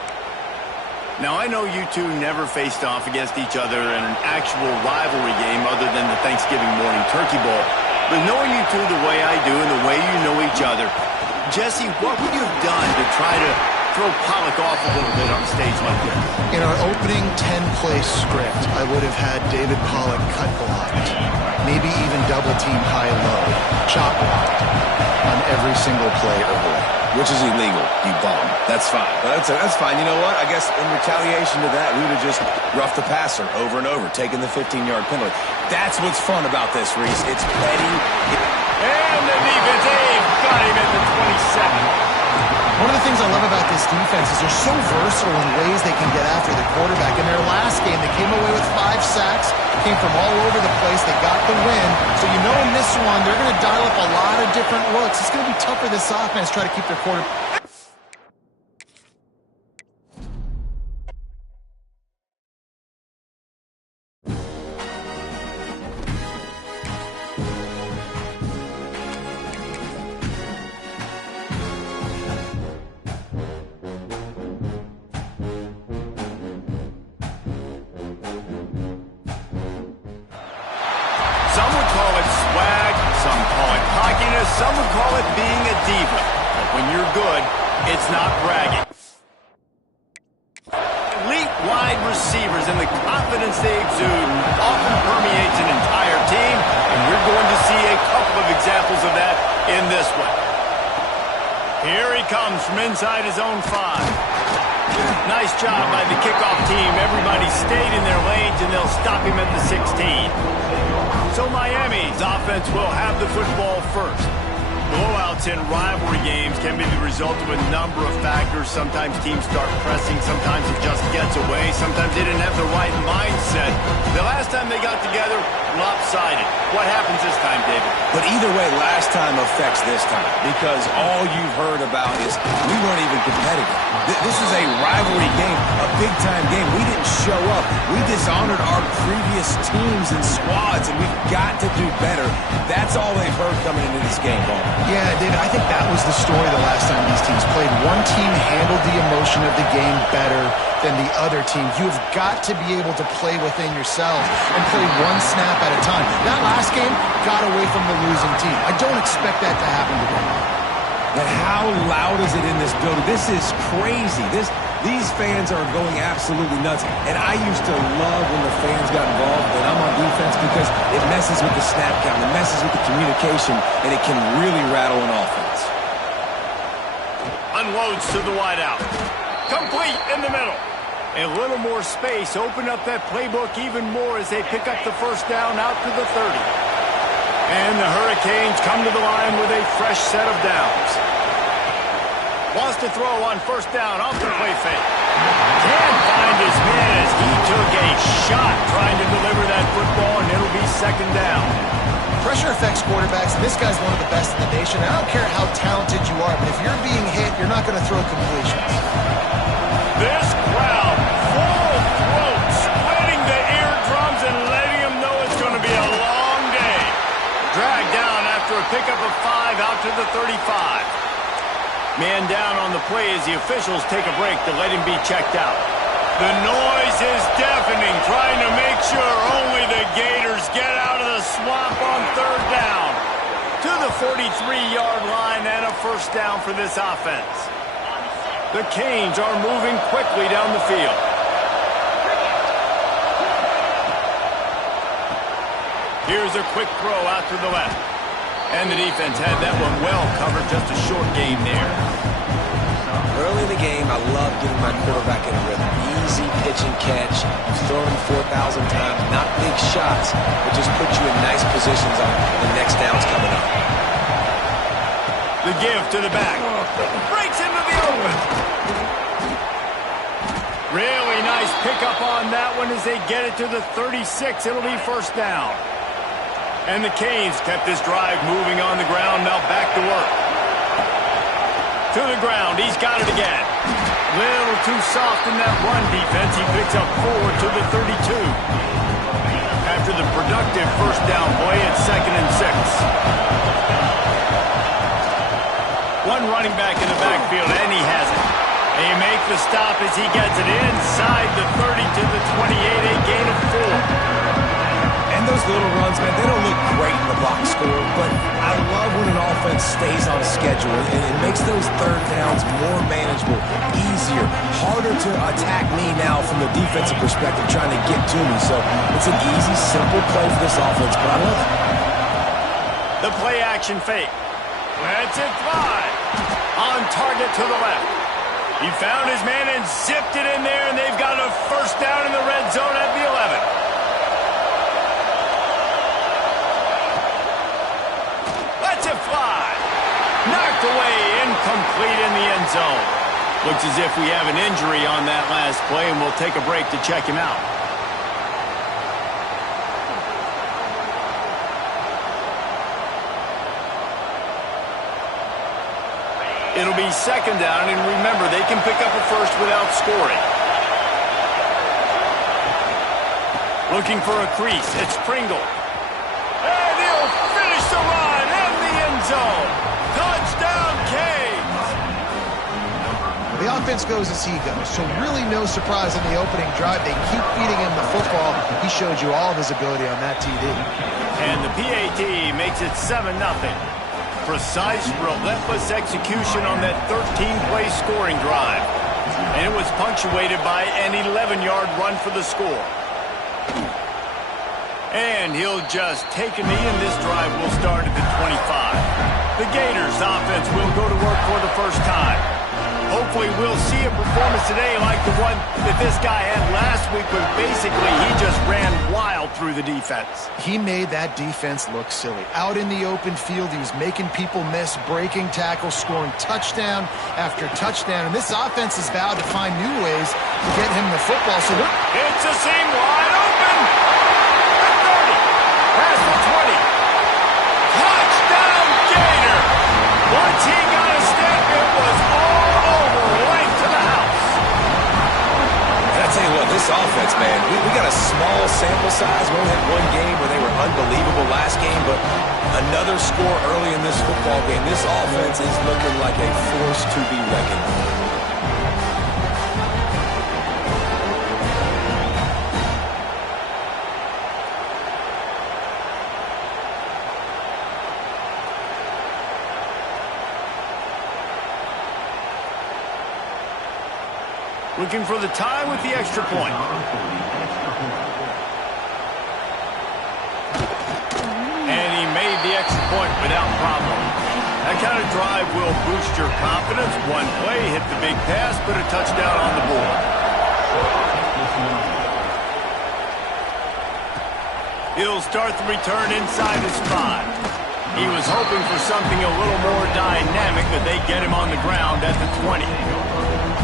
Now, I know you two never faced off against each other in an actual rivalry game other than the Thanksgiving morning turkey bowl. But knowing you two the way I do and the way you know each other, Jesse, what would you have done to try to throw Pollock off a little bit on a stage like this. In our opening 10-play script, I would have had David Pollock cut blocked, maybe even double-team high-low, chop blocked on every single play early. Which is illegal, you bum. That's fine. But that's fine. You know what? I guess in retaliation to that, we would have just roughed the passer over and over, taking the 15-yard penalty. That's what's fun about this, Reese. It's petty. And the defense, they've got him at the 27. One of the things I love about this defense is they're so versatile in ways they can get after the quarterback. In their last game, they came away with 5 sacks, came from all over the place. They got the win. So you know in this one, they're going to dial up a lot of different looks. It's going to be tough for this offense to try to keep their quarterback. Some would call it swag, some call it cockiness, some would call it being a diva. But when you're good, it's not bragging. Elite wide receivers and the confidence they exude often permeates an entire team, and we're going to see a couple of examples of that in this one. Here he comes from inside his own 5. Nice job by the kickoff team. Everybody stayed in their lanes, and they'll stop him at the 16. So Miami's offense will have the football first. Blowouts in rivalry games can be the result of a number of factors. Sometimes teams start pressing. Sometimes it just gets away. Sometimes they didn't have the right mindset. The last time they got together, lopsided. What happens this time, David? But either way, last time affects this time because all you've heard about is we weren't even competitive. This is a rivalry game, a big-time game. We didn't show up. We dishonored our previous teams and squads, and we've got to do better. That's all they've heard coming into this game, Paul. Yeah, David, I think that was the story the last time these teams played. One team handled the emotion of the game better than the other team. You've got to be able to play within yourself and play one snap at a time. That last game got away from the losing team. I don't expect that to happen today. And how loud is it in this building? This is crazy. These fans are going absolutely nuts. And I used to love when the fans got involved, and I'm on defense because it messes with the snap count, it messes with the communication, and it can really rattle an offense. Unloads to the wideout. Complete in the middle. A little more space. Open up that playbook even more as they pick up the first down out to the 30. And the Hurricanes come to the line with a fresh set of downs. Wants to throw on first down off the play fake. Can't find his man as he took a shot trying to deliver that football, and it'll be second down. Pressure affects quarterbacks, and this guy's one of the best in the nation. I don't care how talented you are, but if you're being hit, you're not going to throw completions. This crowd, full throat, splitting the eardrums and letting them know it's going to be a long day. Dragged down after a pickup of 5 out to the 35. Man down on the play as the officials take a break to let him be checked out. The noise is deafening, trying to make sure only the Gators get out of the swamp on third down. To the 43-yard line and a first down for this offense. The Canes are moving quickly down the field. Here's a quick throw out to the left. And the defense had that one well covered, just a short game there. Early in the game, I love getting my quarterback in a rhythm. Easy pitch and catch. You've thrown him 4,000 times. Not big shots, but just put you in nice positions on the next downs coming up. The give to the back. Breaks into the open. Really nice pickup on that one as they get it to the 36. It'll be first down. And the Canes kept this drive moving on the ground. Now back to work. To the ground. He's got it again. Little too soft in that run defense. He picks up 4 to the 32. After the productive first down play at 2nd and 6. One running back in the backfield, and he has it. They make the stop as he gets it inside the 30 to the 28, a gain of 4. And those those little runs, man, they don't look great in the box score, but I love when an offense stays on schedule, and it makes those third downs more manageable, easier, harder to attack me now from the defensive perspective, trying to get to me. So it's an easy, simple play for this offense, but I love it. The play action fake. Lets it fly. On target to the left. He found his man and zipped it in there, and they've got a first down in the red zone at the 11. Lets it fly. Knocked away, incomplete in the end zone. Looks as if we have an injury on that last play, and we'll take a break to check him out. It'll be second down, and remember, they can pick up a first without scoring. Looking for a crease. It's Pringle. And he'll finish the run in the end zone. Touchdown, Canes! The offense goes as he goes, so really no surprise in the opening drive. They keep feeding him the football. He showed you all of his ability on that TD. And the PAT makes it 7-0. Precise, relentless execution on that 13-play scoring drive. And it was punctuated by an 11-yard run for the score. And he'll just take a knee, and this drive will start at the 25. The Gators offense will go to work for the first time. Hopefully we'll see a performance today like the one that this guy had last week, when basically he just ran wild through the defense. He made that defense look silly. Out in the open field, he was making people miss, breaking tackles, scoring touchdown after touchdown. And this offense has vowed to find new ways to get him the football. So it's a seam wide open. The 30. Past the 20. Touchdown, Gator. Once he got a step, it was all over, right to the house. And I tell you what, this offense, man, we got a small sample size. We only had one game where they were unbelievable last game, but another score early in this football game. This offense is looking like a force to be reckoned with. Looking for the tie with the extra point. And he made the extra point without problem. That kind of drive will boost your confidence. One play, hit the big pass, put a touchdown on the board. He'll start the return inside his 5. He was hoping for something a little more dynamic, but they get him on the ground at the 20.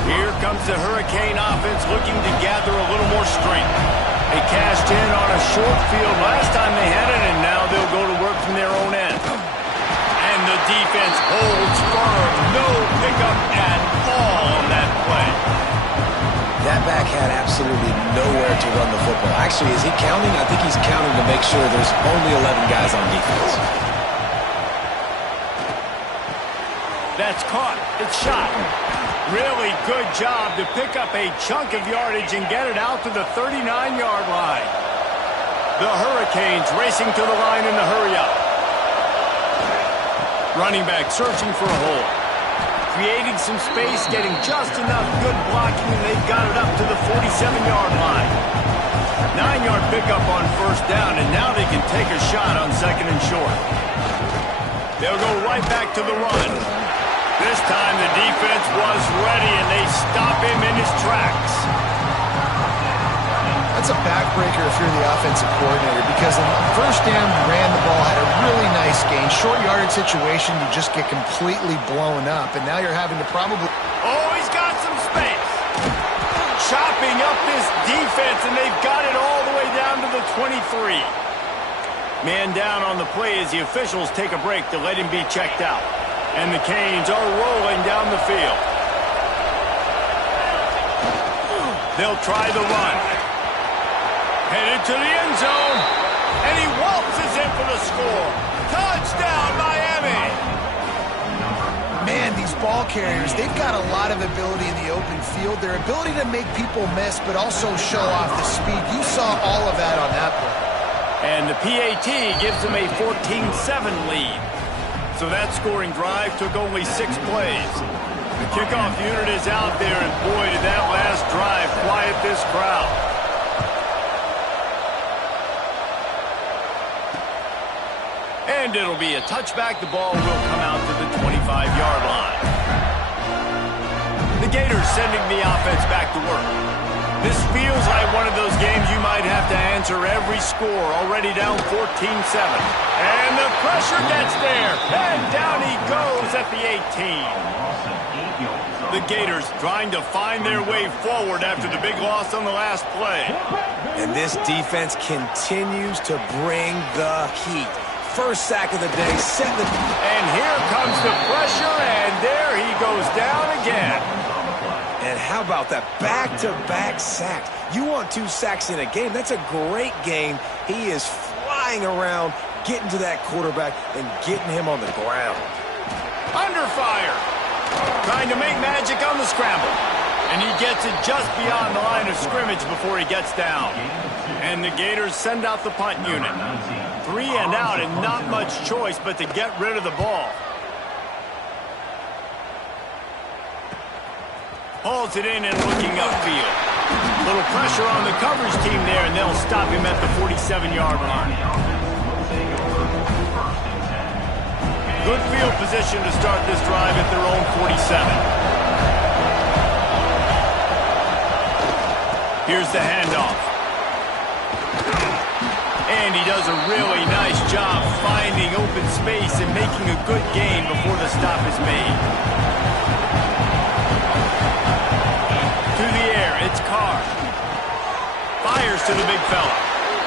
Here comes the Hurricane offense looking to gather a little more strength. They cashed in on a short field last time they had it, and now they'll go to work from their own end. And the defense holds firm. No pickup at all on that play. That back had absolutely nowhere to run the football. Actually, is he counting? I think he's counting to make sure there's only 11 guys on defense. That's caught. It's shot. Really good job to pick up a chunk of yardage and get it out to the 39-yard line. The Hurricanes racing to the line in the hurry-up. Running back searching for a hole. Creating some space, getting just enough good blocking, and they've got it up to the 47-yard line. 9-yard pickup on first down, and now they can take a shot on second and short. They'll go right back to the run. This time the defense was ready, and they stop him in his tracks. That's a backbreaker if you're the offensive coordinator, because in the first down, you ran the ball, had a really nice gain. Short yardage situation, you just get completely blown up, and now you're having to probably... Oh, he's got some space. Chopping up this defense, and they've got it all the way down to the 23. Man down on the play as the officials take a break to let him be checked out. And the Canes are rolling down the field. They'll try the run. Headed to the end zone. And he waltzes in for the score. Touchdown, Miami! Man, these ball carriers, they've got a lot of ability in the open field. Their ability to make people miss, but also show off the speed. You saw all of that on that play. And the PAT gives them a 14-7 lead. So that scoring drive took only 6 plays. The kickoff unit is out there, and boy, did that last drive quiet this crowd. And it'll be a touchback. The ball will come out to the 25-yard line. The Gators sending the offense back to work. This feels like one of those games you might have to answer every score. Already down 14-7. And the pressure gets there. And down he goes at the 18. The Gators trying to find their way forward after the big loss on the last play. And this defense continues to bring the heat. First sack of the day, and here comes the pressure, and there he goes down again. And how about that back-to-back sacks? You want 2 sacks in a game. That's a great game. He is flying around, getting to that quarterback and getting him on the ground. Under fire. Trying to make magic on the scramble. And he gets it just beyond the line of scrimmage before he gets down. And the Gators send out the punt unit. 3 and out, and not much choice but to get rid of the ball. Hauls it in and looking upfield. Little pressure on the coverage team there, and they'll stop him at the 47-yard line. Good field position to start this drive at their own 47. Here's the handoff. And he does a really nice job finding open space and making a good gain before the stop is made. To the air, it's Carr. Fires to the big fella.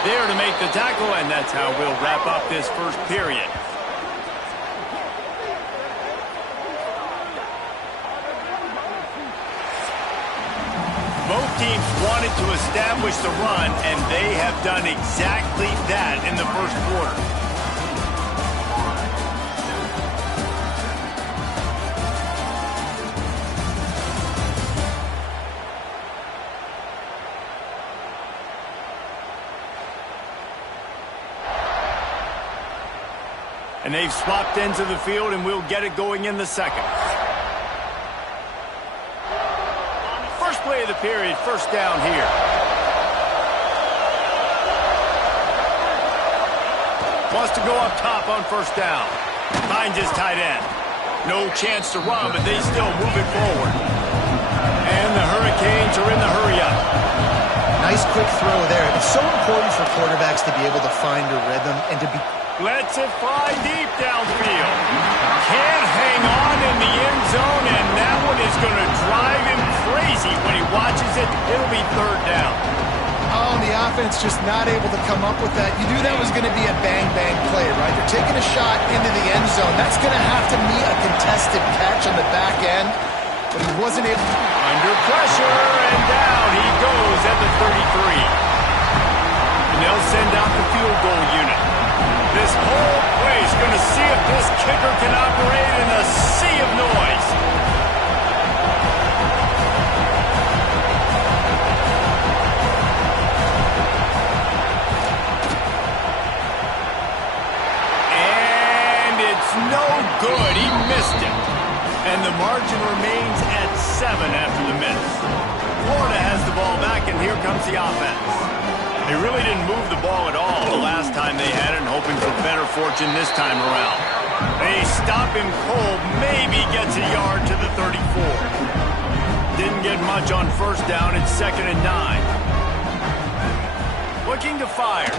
There to make the tackle, and that's how we'll wrap up this first period. Both teams wanted to establish the run, and they have done exactly that in the first quarter. And they've swapped ends of the field, and we'll get it going in the second. Play of the period, first down here. Wants to go up top on first down. Finds his tight end. No chance to run, but they still move it forward. And the Hurricanes are in the hurry-up. Nice quick throw there. It's so important for quarterbacks to be able to find a rhythm and to be... Lets it fly deep downfield. Can't hang on in the end zone, and that one is going to drive him crazy when he watches it. It'll be third down. Oh, the offense just not able to come up with that. You knew that was going to be a bang-bang play, right? You're taking a shot into the end zone. That's going to have to be a contested catch on the back end, but he wasn't able... Under pressure, and down he goes at the 33. And they'll send out the field goal unit. This whole place going to see if this kicker can operate in a sea of noise. And it's no good. He missed it. And the margin remains at 7 after the miss. Florida has the ball back, and here comes the offense. They really didn't move the ball at all the last time they had it, hoping for better fortune this time around. They stop him cold, maybe gets a yard to the 34. Didn't get much on first down, it's 2nd and 9. Looking to fire.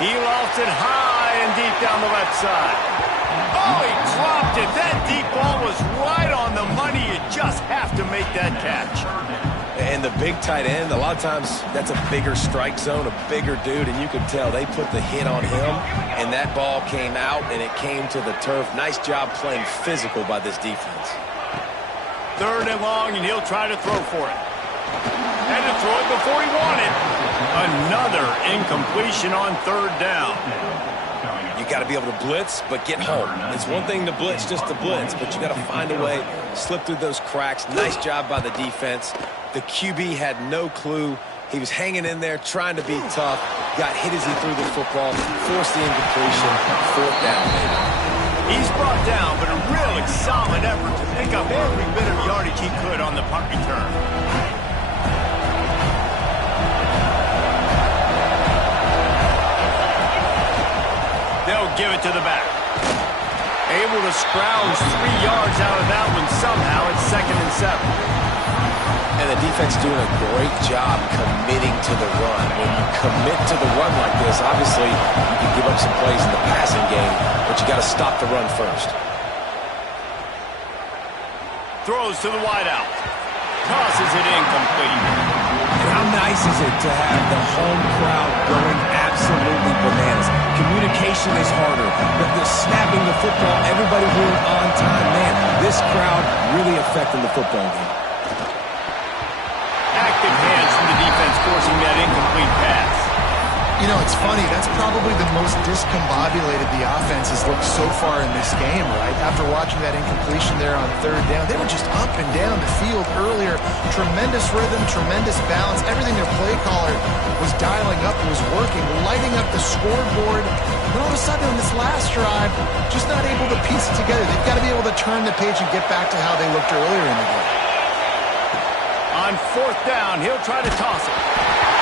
He lofts it high and deep down the left side. Oh, he dropped it. That deep ball was right on the money. You just have to make that catch. And the big tight end, a lot of times that's a bigger strike zone, a bigger dude, and you could tell they put the hit on him, and that ball came out, and it came to the turf. Nice job playing physical by this defense. 3rd and long, and he'll try to throw for it. Had to throw it before he wanted. Another incompletion on 3rd down. You got to be able to blitz, but get home. It's one thing to blitz just to blitz, but you got to find a way, slip through those cracks. Nice job by the defense. The QB had no clue He was hanging in there, trying to be tough, got hit as he threw the football, forced the incompletion, 4th down, baby. He's brought down, but a really solid effort to pick up every bit of yardage he could on the punt return. They'll give it to the back. Able to scrounge 3 yards out of that one somehow. It's 2nd and 7. And the defense doing a great job committing to the run. When you commit to the run like this, obviously you can give up some plays in the passing game, but you got to stop the run first. Throws to the wideout. Tosses it incomplete. And how nice is it to have the home crowd going absolutely bananas? Communication is harder, but the snapping the football, everybody being on time, man, this crowd really affecting the football game. Active hands from the defense forcing that incomplete pass. You know, it's funny. That's probably the most discombobulated the offense has looked so far in this game, right? After watching that incompletion there on 3rd down, they were just up and down the field earlier. Tremendous rhythm, tremendous balance. Everything their play caller was dialing up was working, lighting up the scoreboard. Then all of a sudden on this last drive, just not able to piece it together. They've got to be able to turn the page and get back to how they looked earlier in the game. On 4th down, he'll try to toss it.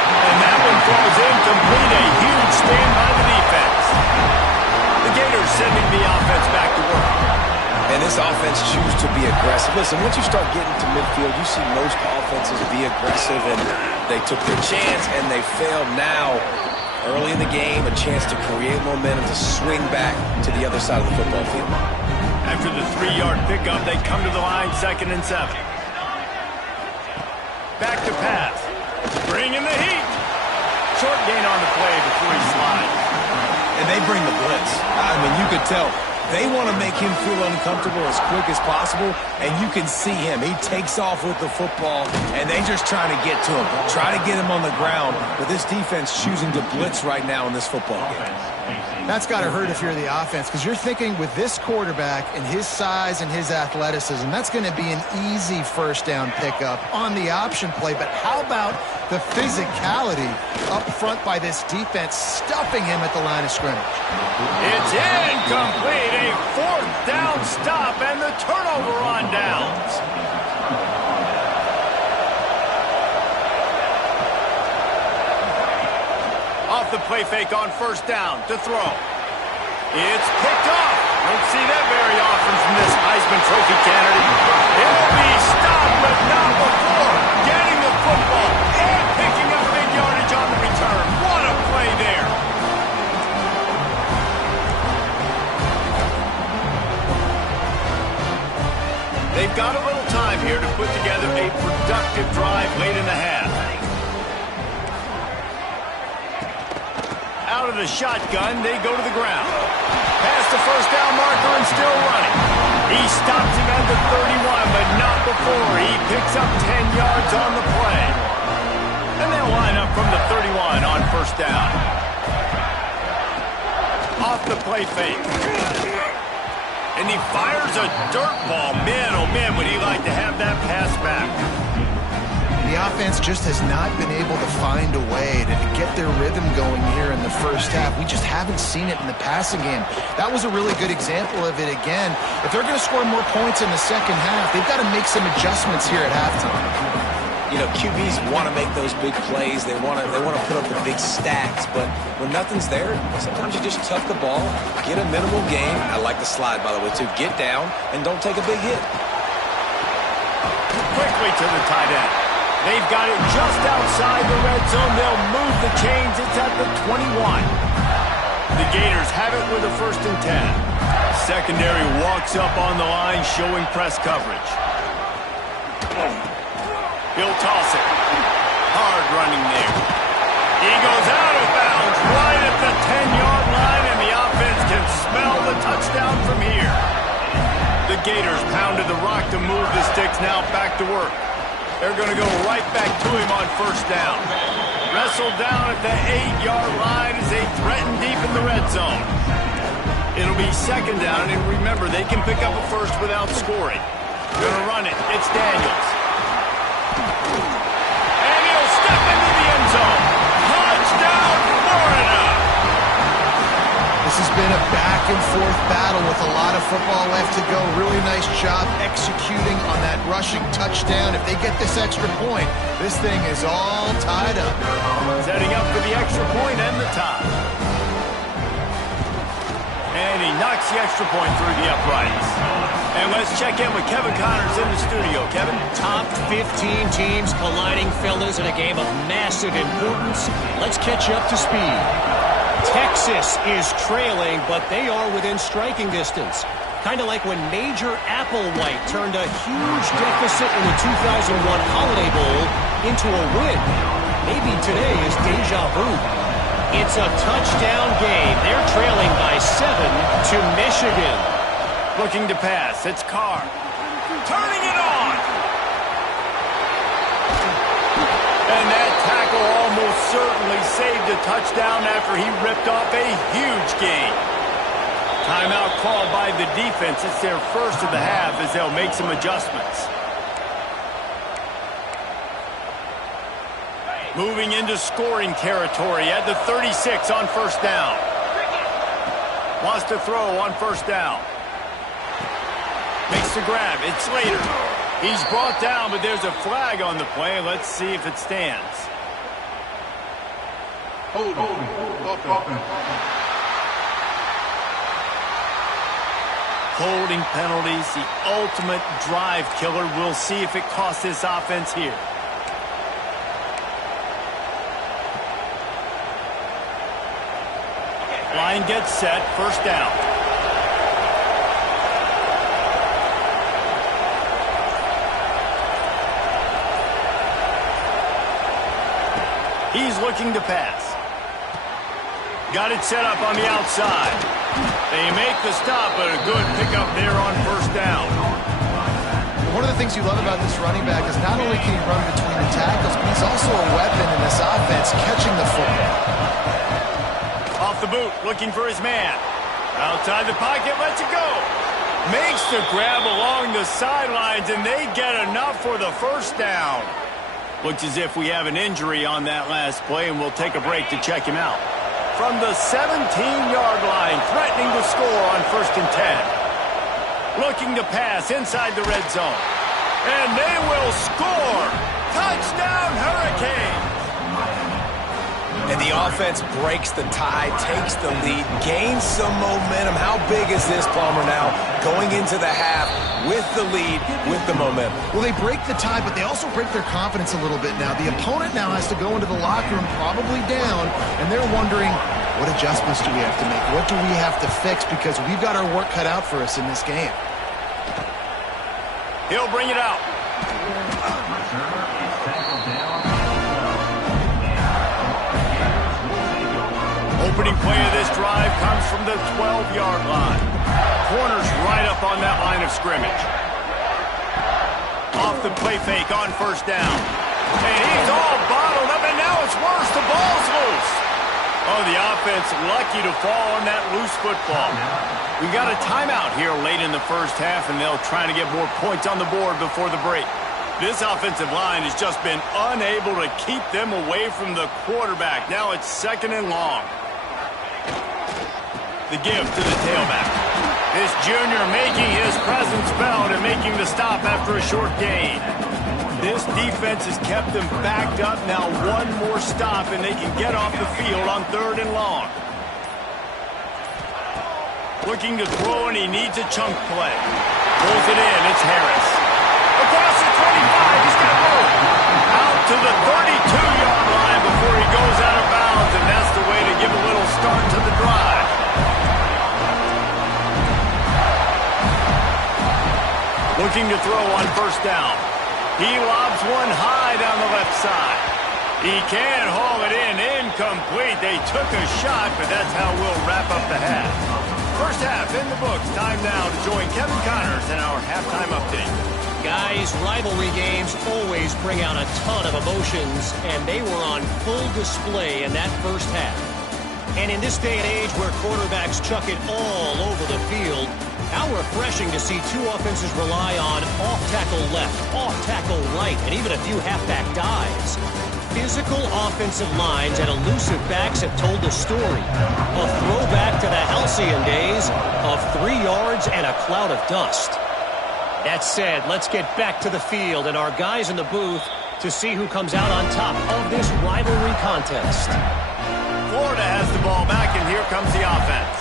And that one falls incomplete. A huge stand by the defense. The Gators sending the offense back to work. And this offense choose to be aggressive. Listen, once you start getting to midfield, you see most offenses be aggressive, and they took their chance, and they failed now. Early in the game, a chance to create momentum, to swing back to the other side of the football field. After the 3-yard pickup, they come to the line 2nd and 7. Back to pass. Bringing the heat. Short gain on the play before he slides. And they bring the blitz. I mean, you could tell. They want to make him feel uncomfortable as quick as possible, and you can see him. He takes off with the football, and they just trying to get to him, try to get him on the ground. But this defense choosing to blitz right now in this football game. That's got to hurt if you're the offense, because you're thinking with this quarterback and his size and his athleticism, that's going to be an easy 1st down pickup on the option play. But how about the physicality up front by this defense, stuffing him at the line of scrimmage? It's incomplete. A 4th down stop and the turnover on downs. Off the play fake on 1st down to throw. It's picked off. Don't see that very often from this Heisman Trophy candidate. It'll be stopped, but not before getting the football and picking up big yardage on the return. What a play there. They've got a little time here to put together a productive drive late in the half. Out of the shotgun, they go to the ground. Past the 1st down marker and still running. He stops him at the 31, but not before he picks up 10 yards on the play. And they'll line up from the 31 on 1st down. Off the play fake. And he fires a dirt ball. Man, oh man, would he like to have that pass back. The offense just has not been able to find a way to get their rhythm going here in the 1st half. We just haven't seen it in the passing game. That was a really good example of it again. If they're going to score more points in the 2nd half, they've got to make some adjustments here at halftime. You know, QBs want to make those big plays. They want to put up the big stacks, but when nothing's there, sometimes you just tuck the ball, get a minimal gain. I like the slide, by the way, too. Get down and don't take a big hit. Quickly to the tight end. They've got it just outside the red zone. They'll move the chains. It's at the 21. The Gators have it with a 1st and 10. Secondary walks up on the line, showing press coverage. He'll toss it. Hard running there. He goes out of bounds right at the 10-yard line, and the offense can smell the touchdown from here. The Gators pounded the rock to move the sticks, now back to work. They're going to go right back to him on 1st down. Wrestled down at the 8-yard line as they threaten deep in the red zone. It'll be 2nd down, and remember, they can pick up a 1st without scoring. Going to run it. It's Daniels. And he'll step into the end back-and-forth battle with a lot of football left to go. Really nice job executing on that rushing touchdown. If they get this extra point, this thing is all tied up. Setting up for the extra point and the tie. And he knocks the extra point through the uprights. And let's check in with Kevin Connors in the studio. Kevin? Top 15 teams colliding, fellas, in a game of massive importance. Let's catch you up to speed. Texas is trailing, but they are within striking distance. Kind of like when Major Applewhite turned a huge deficit in the 2001 Holiday Bowl into a win. Maybe today is deja vu. It's a touchdown game. They're trailing by 7 to Michigan. Looking to pass. It's Carr. Turning it on. And that tackle almost certainly saved a touchdown after he ripped off a huge gain. Timeout called by the defense. It's their first of the half as they'll make some adjustments. Moving into scoring territory at the 36 on first down. Wants to throw on first down. Makes the grab. It's Slater. He's brought down, but there's a flag on the play. Let's see if it stands. Holding penalties, the ultimate drive killer. We'll see if it costs this offense here. Line gets set, first down. He's looking to pass. Got it set up on the outside. They make the stop, but a good pickup there on first down. One of the things you love about this running back is not only can he run between the tackles, but he's also a weapon in this offense, catching the football. Off the boot, looking for his man. Outside the pocket, lets it go. Makes the grab along the sidelines, and they get enough for the first down. Looks as if we have an injury on that last play, and we'll take a break to check him out. From the 17-yard line, threatening to score on first and 10. Looking to pass inside the red zone. And they will score. Touchdown, Hurricanes. And the offense breaks the tie, takes the lead, gains some momentum. How big is this, Palmer, now going into the half with the lead, with the momentum? Well, they break the tie, but they also break their confidence a little bit now. The opponent now has to go into the locker room probably down, and they're wondering, what adjustments do we have to make? What do we have to fix? Because we've got our work cut out for us in this game. He'll bring it out. Opening play of this drive comes from the 12-yard line. Corner's right up on that line of scrimmage. Off the play fake on first down. And he's all bottled up, and now it's worse. The ball's loose. Oh, the offense lucky to fall on that loose football. We got a timeout here late in the first half, and they'll try to get more points on the board before the break. This offensive line has just been unable to keep them away from the quarterback. Now it's second and long. The give to the tailback. This junior making his presence felt and making the stop after a short gain. This defense has kept them backed up. Now one more stop and they can get off the field on third and long. Looking to throw, and he needs a chunk play. Pulls it in. It's Harris. Across the 25. He's got room. Out to the 32-yard line before he goes out of bounds, and that's the way to give a little start to the drive. Looking to throw on first down. He lobs one high down the left side. He can haul it in. Incomplete. They took a shot, but that's how we'll wrap up the half. First half in the books. Time now to join Kevin Connors in our halftime update. Guys, rivalry games always bring out a ton of emotions, and they were on full display in that first half. And in this day and age where quarterbacks chuck it all over the field, how refreshing to see two offenses rely on off-tackle left, off-tackle right, and even a few halfback dives. physical offensive lines and elusive backs have told the story. A throwback to the halcyon days of 3 yards and a cloud of dust. That said, let's get back to the field and our guys in the booth to see who comes out on top of this rivalry contest. Florida has the ball back, and here comes the offense.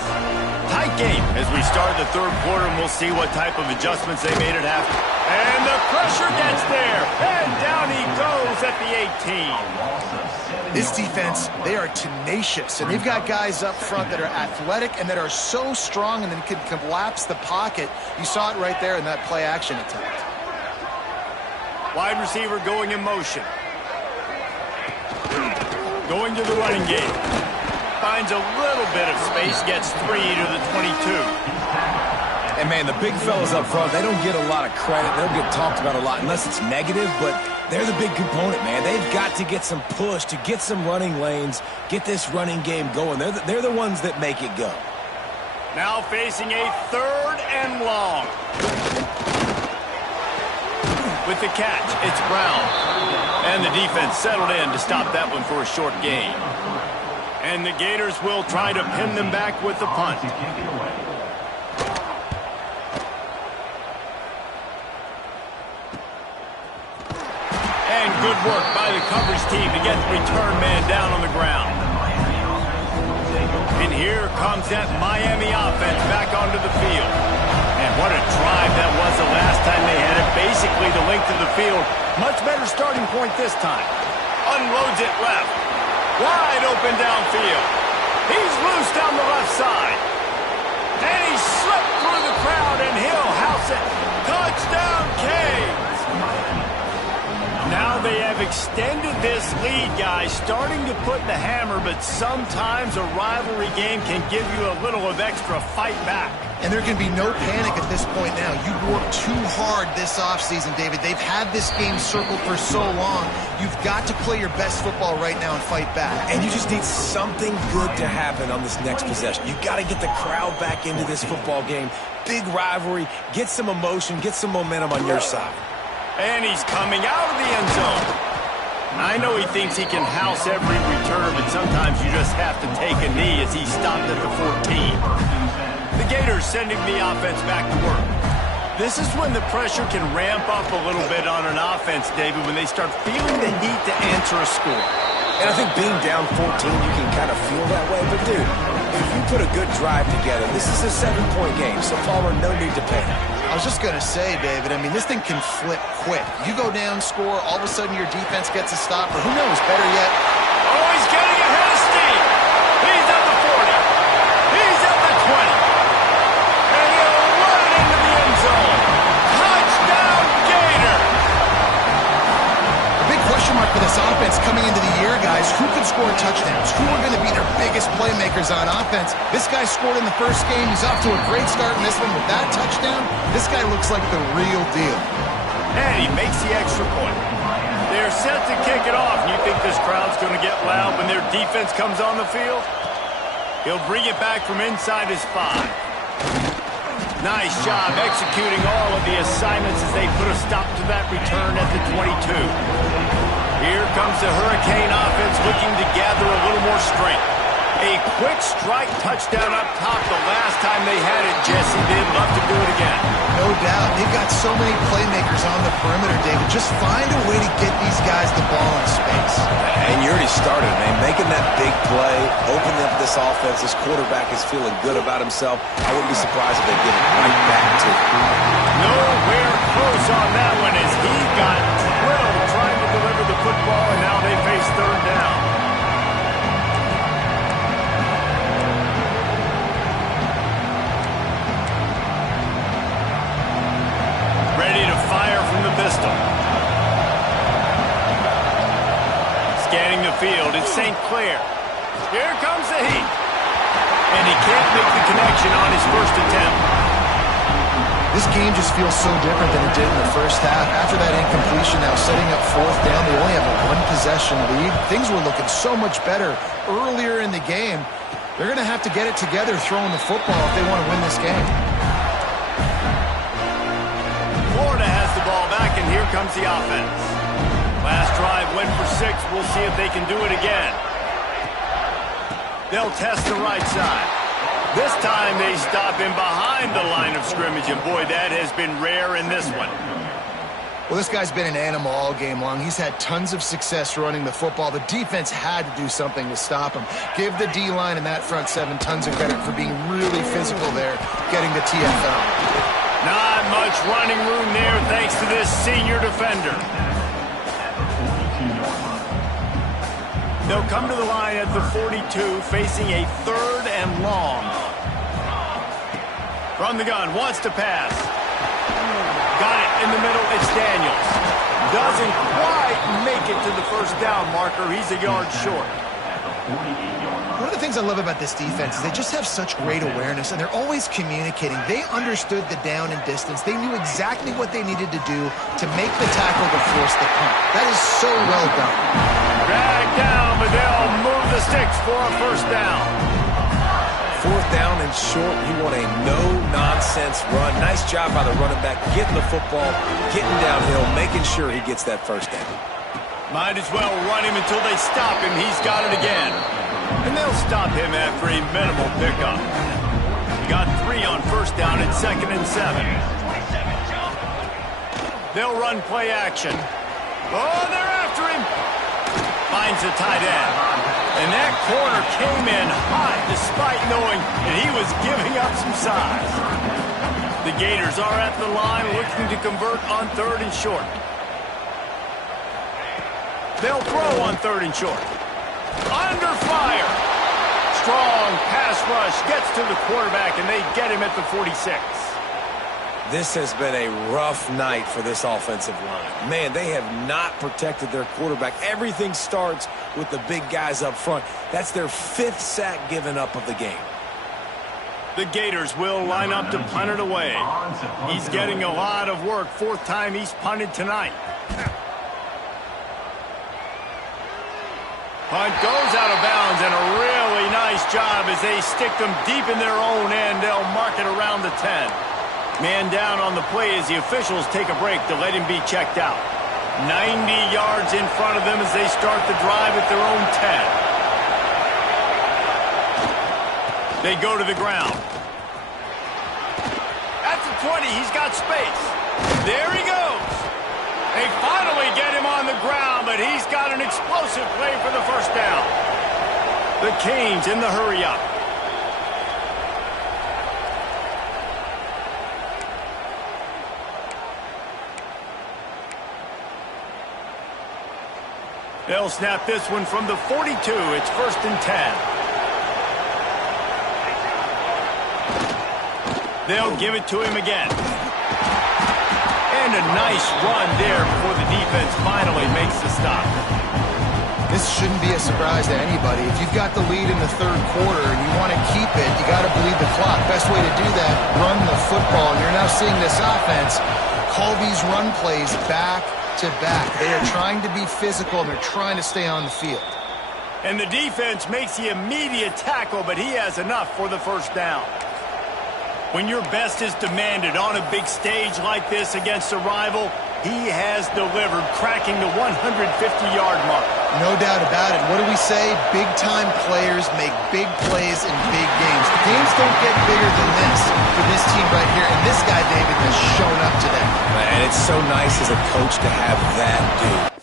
Tight game as we start the third quarter, and we'll see what type of adjustments they made at half. And the pressure gets there, and down he goes at the 18. This defense, they are tenacious, and they've got guys up front that are athletic and that are so strong and then can collapse the pocket. You saw it right there in that play-action attempt. Wide receiver going in motion. Going to the running game. Finds a little bit of space, gets 3 to the 22. And, man, the big fellas up front, they don't get a lot of credit. They don't get talked about a lot unless it's negative, but they're the big component, man. They've got to get some push, to get some running lanes, get this running game going. They're the ones that make it go. Now facing a 3rd and long. With the catch, it's Brown. And the defense settled in to stop that one for a short gain. And the Gators will try to pin them back with the punt. And good work by the coverage team to get the return man down on the ground. And here comes that Miami offense back onto the field. And what a drive that was the last time they had it. Basically the length of the field. Much better starting point this time. Unloads it left. Wide open downfield. He's loose down the left side. And he slipped through the crowd, and he'll house it. Touchdown, Canes. Now they have extended this lead, guys, starting to put the hammer, but sometimes a rivalry game can give you a little of extra fight back. And there can be no panic at this point now. You've worked too hard this offseason, David. They've had this game circled for so long. You've got to play your best football right now and fight back. And you just need something good to happen on this next possession. You've got to get the crowd back into this football game. Big rivalry. Get some emotion. Get some momentum on your side. And he's coming out of the end zone. I know he thinks he can house every return, but sometimes you just have to take a knee as he stopped at the 14. The Gators sending the offense back to work. This is when the pressure can ramp up a little bit on an offense, David, when they start feeling the heat to answer a score. And I think being down 14, you can kind of feel that way. But, dude, if you put a good drive together, this is a 7-point game, so Palmer, no need to panic. I was just going to say, David, I mean, this thing can flip quick. You go down, score, all of a sudden your defense gets a stop, or who knows, better yet. Oh, he's getting ahead of steam. He's at the 40. He's at the 20. And he'll run it into the end zone. Touchdown, Gator. The big question mark for this offense coming into the year, guys, who could score touchdowns? Who are going to be their biggest playmakers on offense? This guy scored in the first game. He's off to a great start in this one with that touchdown. This guy looks like the real deal. And he makes the extra point. They're set to kick it off. You think this crowd's going to get loud when their defense comes on the field? He'll bring it back from inside his 5. Nice job executing all of the assignments as they put a stop to that return at the 22. Here comes the Hurricane offense looking to gather a little more strength. A quick strike touchdown up top the last time they had it, Jesse. They'd love to do it again. No doubt. They've got so many playmakers on the perimeter, David. Just find a way to get these guys the ball in space. And you already started, man. Making that big play, opening up this offense. This quarterback is feeling good about himself. I wouldn't be surprised if they give it right back to him. Nowhere close on that one as he got drilled trying to deliver the football, and now they face 3rd down. Ready to fire from the pistol. Scanning the field, it's St. Clair. Here comes the heat. And he can't make the connection on his first attempt. This game just feels so different than it did in the first half. After that incompletion, now setting up 4th down, they only have a 1-possession lead. Things were looking so much better earlier in the game. They're going to have to get it together throwing the football if they want to win this game. Florida has the ball back, and here comes the offense. Last drive went for 6. We'll see if they can do it again. They'll test the right side. This time they stop him behind the line of scrimmage, and boy, that has been rare in this one. Well, this guy's been an animal all game long. He's had tons of success running the football. The defense had to do something to stop him. Give the D-line and that front 7 tons of credit for being really physical there, getting the TFL. Not much running room there thanks to this senior defender. They'll come to the line at the 42, facing a 3rd and long. From the gun, wants to pass. Got it in the middle, it's Daniels. Doesn't quite make it to the first down marker. He's a yard short. One of the things I love about this defense is they just have such great awareness, and they're always communicating. They understood the down and distance. They knew exactly what they needed to do to make the tackle to force the punt. That is so well done. Drag down, but they'll move the sticks for a first down. 4th down and short. You want a no-nonsense run. Nice job by the running back, getting the football, getting downhill, making sure he gets that first down. Might as well run him until they stop him. He's got it again. And they'll stop him after a minimal pickup. He got 3 on first down at 2nd and 7. They'll run play action. Oh, they're after him. Finds a tight end. And that corner came in hot despite knowing that he was giving up some size. The Gators are at the line looking to convert on 3rd and short. They'll throw on 3rd and short. Under fire. Strong pass rush gets to the quarterback, and they get him at the 46. This has been a rough night for this offensive line. Man, they have not protected their quarterback. Everything starts with the big guys up front. That's their 5th sack given up of the game. The Gators will line up to punt it away. He's getting a lot of work. 4th time he's punted tonight. Punt goes out of bounds, and a really nice job as they stick them deep in their own end. They'll mark it around the 10. Man down on the play as the officials take a break to let him be checked out. 90 yards in front of them as they start the drive at their own 10. They go to the ground. At the 20, he's got space. There he goes. They finally get him on the ground, but he's got an explosive play for the first down. The Canes in the hurry-up. They'll snap this one from the 42. It's 1st and 10. They'll give it to him again. And a nice run there before the defense finally makes the stop. This shouldn't be a surprise to anybody. If you've got the lead in the 3rd quarter and you want to keep it, you got to bleed the clock. Best way to do that, run the football. And you're now seeing this offense call these run plays back to back. They are trying to be physical, and they're trying to stay on the field. And the defense makes the immediate tackle, but he has enough for the first down. When your best is demanded on a big stage like this against a rival, he has delivered, cracking the 150-yard mark. No doubt about it. What do we say? Big-time players make big plays in big games. The games don't get bigger than this for this team right here, and this guy, David, has shown up today. And it's so nice as a coach to have that dude.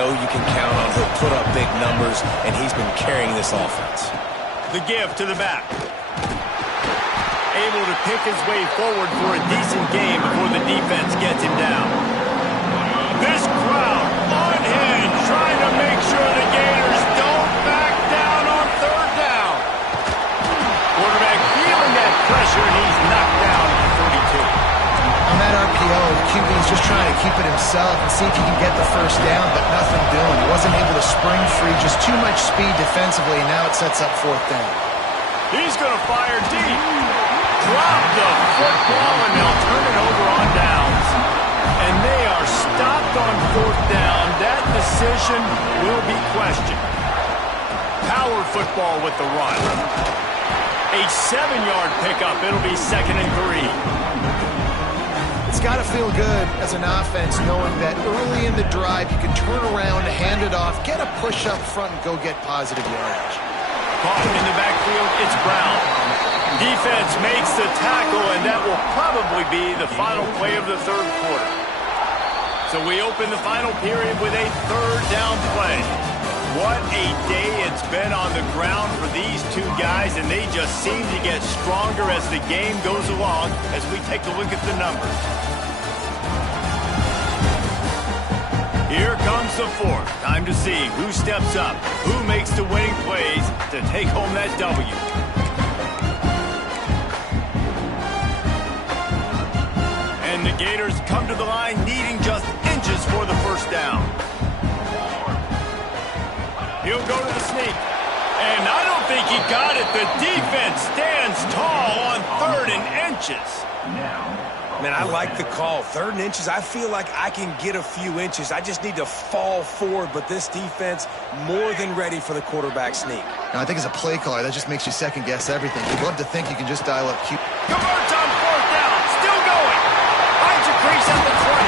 know you can count on. He'll put up big numbers, and he's been carrying this offense. The give to the back. Able to pick his way forward for a decent game before the defense gets him down. This crowd on edge, trying to make sure the Gators don't back down on third down. Quarterback feeling that pressure, and he's knocked down at the 32. himself and see if he can get the first down, but nothing doing. He wasn't able to spring free, just too much speed defensively, and now it sets up fourth down. He's going to fire deep. Drop the football, and they'll turn it over on downs. And they are stopped on fourth down. That decision will be questioned. Power football with the run. A 7-yard pickup. It'll be 2nd and 3. It's got to feel good as an offense knowing that early in the drive you can turn around, hand it off, get a push up front, and go get positive yardage. Caught in the backfield, it's Brown. Defense makes the tackle, and that will probably be the final play of the third quarter. So we open the final period with a third down play. What a day it's been on the ground for these two guys, and they just seem to get stronger as the game goes along as we take a look at the numbers. Here comes the fourth. Time to see who steps up, who makes the winning plays to take home that W. And the Gators come to the line needing just inches for the first down. He'll go to the sneak. And I don't think he got it. The defense stands tall on 3rd and inches. Man, I like the call. 3rd and inches, I feel like I can get a few inches. I just need to fall forward, but this defense more than ready for the quarterback sneak. Now, I think as a play caller, that just makes you second-guess everything. You'd love to think you can just dial up Q. Converts on fourth down. Still going. Finds a crease at the 20.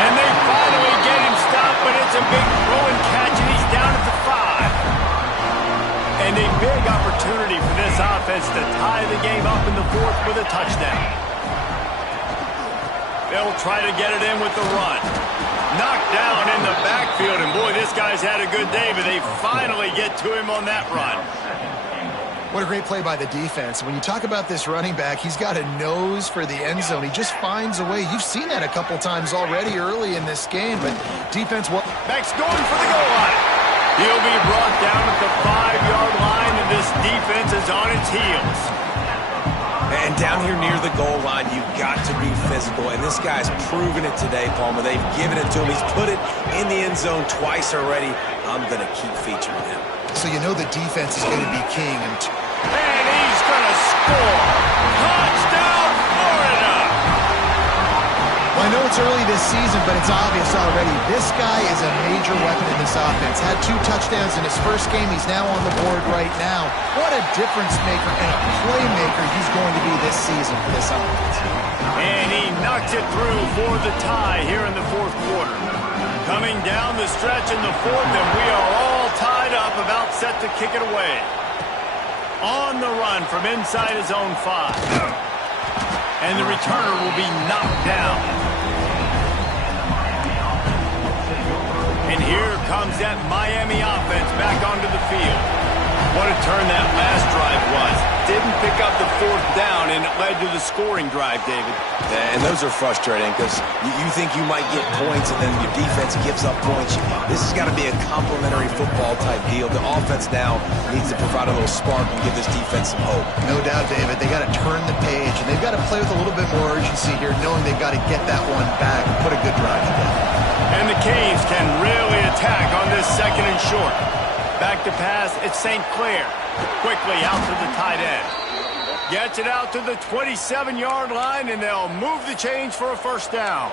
And they finally get him stopped, but it's a big throw and catch, and he's down at the 5. And a big opportunity for this offense to tie the game up in the fourth with a touchdown. They'll try to get it in with the run. Knocked down in the backfield, and boy, this guy's had a good day, but they finally get to him on that run. What a great play by the defense. When you talk about this running back, he's got a nose for the end zone. He just finds a way. You've seen that a couple times already early in this game, but defense... Beck's going for the goal line. He'll be brought down at the 5-yard line, and this defense is on its heels. And down here near the goal line, you've got to be physical. And this guy's proven it today, Palmer. They've given it to him. He's put it in the end zone twice already. I'm going to keep featuring him. So you know the defense is going to be king. And he's going to score. Touchdown, Florida! Well, I know it's early this season, but it's obvious already. This guy is a major weapon in this offense. Had 2 touchdowns in his first game. He's now on the board right now. What a difference maker and a playmaker he's going to be this season for this offense. And he knocks it through for the tie here in the fourth quarter. Coming down the stretch in the fourth, and we are all tied up, about set to kick it away. On the run from inside his own 5. And the returner will be knocked down. And here comes that Miami offense back onto the field. What a turn that last drive was. Didn't pick up the fourth down, and it led to the scoring drive, David. Yeah, and those are frustrating because you think you might get points, and then your defense gives up points. This has got to be a complementary football type deal. The offense now needs to provide a little spark and give this defense some hope. No doubt, David. They got to turn the page, and they've got to play with a little bit more urgency here, knowing they've got to get that one back and put a good drive together. And the Canes can really attack on this 2nd and short. Back to pass, it's St. Clair. Quickly out to the tight end. Gets it out to the 27-yard line, and they'll move the chains for a first down.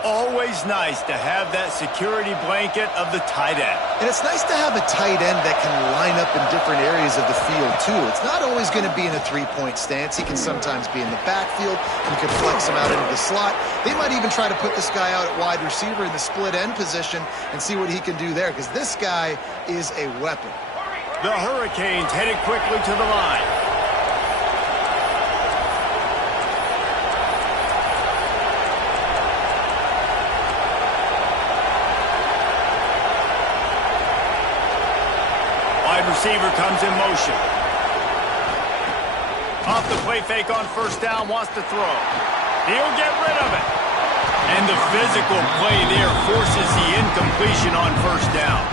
Always nice to have that security blanket of the tight end. And it's nice to have a tight end that can line up in different areas of the field, too. It's not always going to be in a 3-point stance. He can sometimes be in the backfield. You can flex him out into the slot. They might even try to put this guy out at wide receiver in the split end position and see what he can do there, because this guy is a weapon. The Hurricanes headed quickly to the line. Wide receiver comes in motion. Off the play fake on first down, wants to throw. He'll get rid of it. And the physical play there forces the incompletion on first down.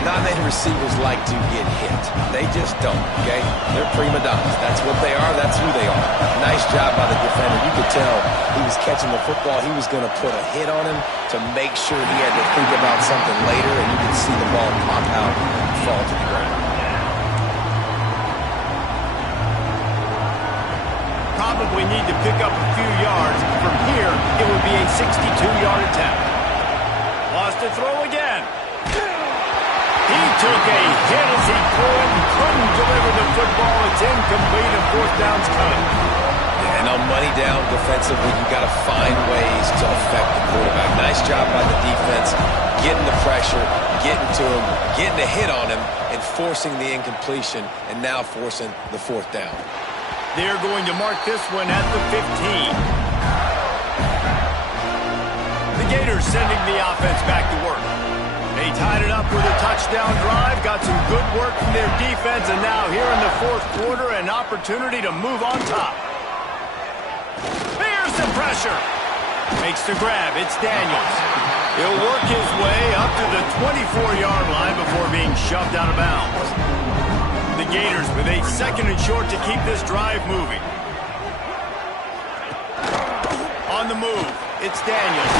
Non-native receivers like to get hit. They just don't, okay? They're prima donnas. That's what they are. That's who they are. Nice job by the defender. You could tell he was catching the football. He was going to put a hit on him to make sure he had to think about something later, and you could see the ball pop out and fall to the ground. Probably need to pick up a few yards. From here, it would be a 62-yard attempt. Lost to throw again. He took a hit as he couldn't deliver the football. It's incomplete and fourth down's coming. And on money down defensively, you got to find ways to affect the quarterback. Nice job by the defense, getting the pressure, getting to him, getting a hit on him, and forcing the incompletion, and now forcing the fourth down. They're going to mark this one at the 15. The Gators sending the offense back to work. They tied it up with a touchdown drive, got some good work from their defense, and now here in the fourth quarter, an opportunity to move on top. Here's the pressure. Makes the grab. It's Daniels. He'll work his way up to the 24-yard line before being shoved out of bounds. The Gators with a second and short to keep this drive moving. On the move, it's Daniels.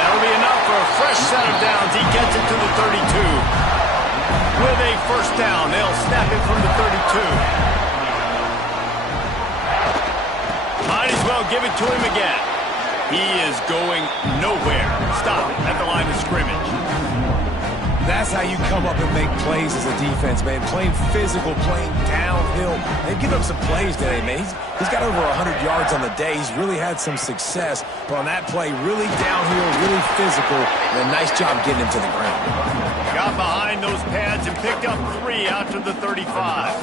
That'll be enough for a fresh set of downs. He gets it to the 32. With a first down, they'll snap it from the 32. Might as well give it to him again. He is going nowhere. Stop it at the line of scrimmage. That's how you come up and make plays as a defense, man. Playing physical, playing downhill. They've given up some plays today, man. He's got over 100 yards on the day. He's really had some success. But on that play, really downhill, really physical, and a nice job getting him to the ground. Got behind those pads and picked up 3 out to the 35.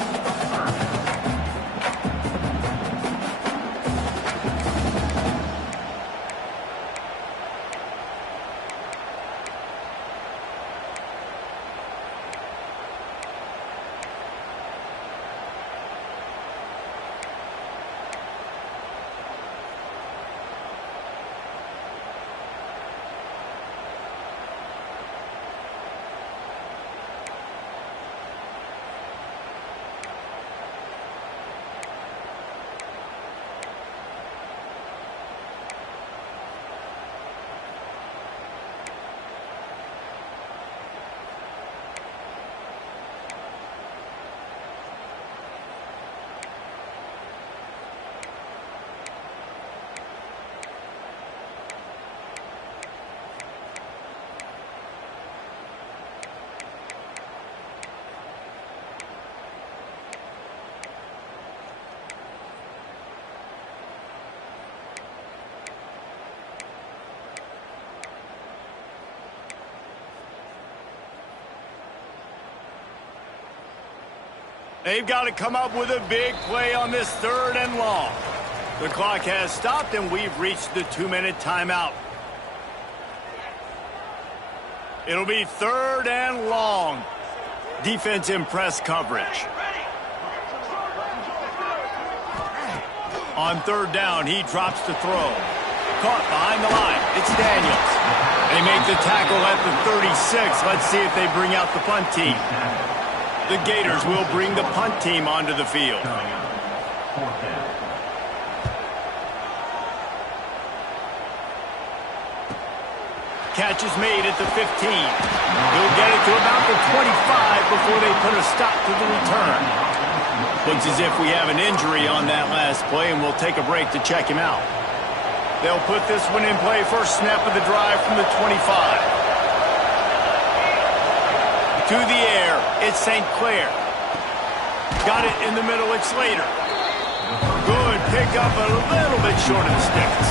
They've got to come up with a big play on this third and long. The clock has stopped, and we've reached the 2-minute timeout. It'll be third and long. Defense in press coverage. On third down, he drops to throw. Caught behind the line. It's Daniels. They make the tackle at the 36. Let's see if they bring out the punt team. The Gators will bring the punt team onto the field. Catch is made at the 15. He'll get it to about the 25 before they put a stop to the return. Looks as if we have an injury on that last play, and we'll take a break to check him out. They'll put this one in play. First snap of the drive from the 25. To the air, it's St. Clair. Got it in the middle, it's Slater. Good pickup, a little bit short of the sticks.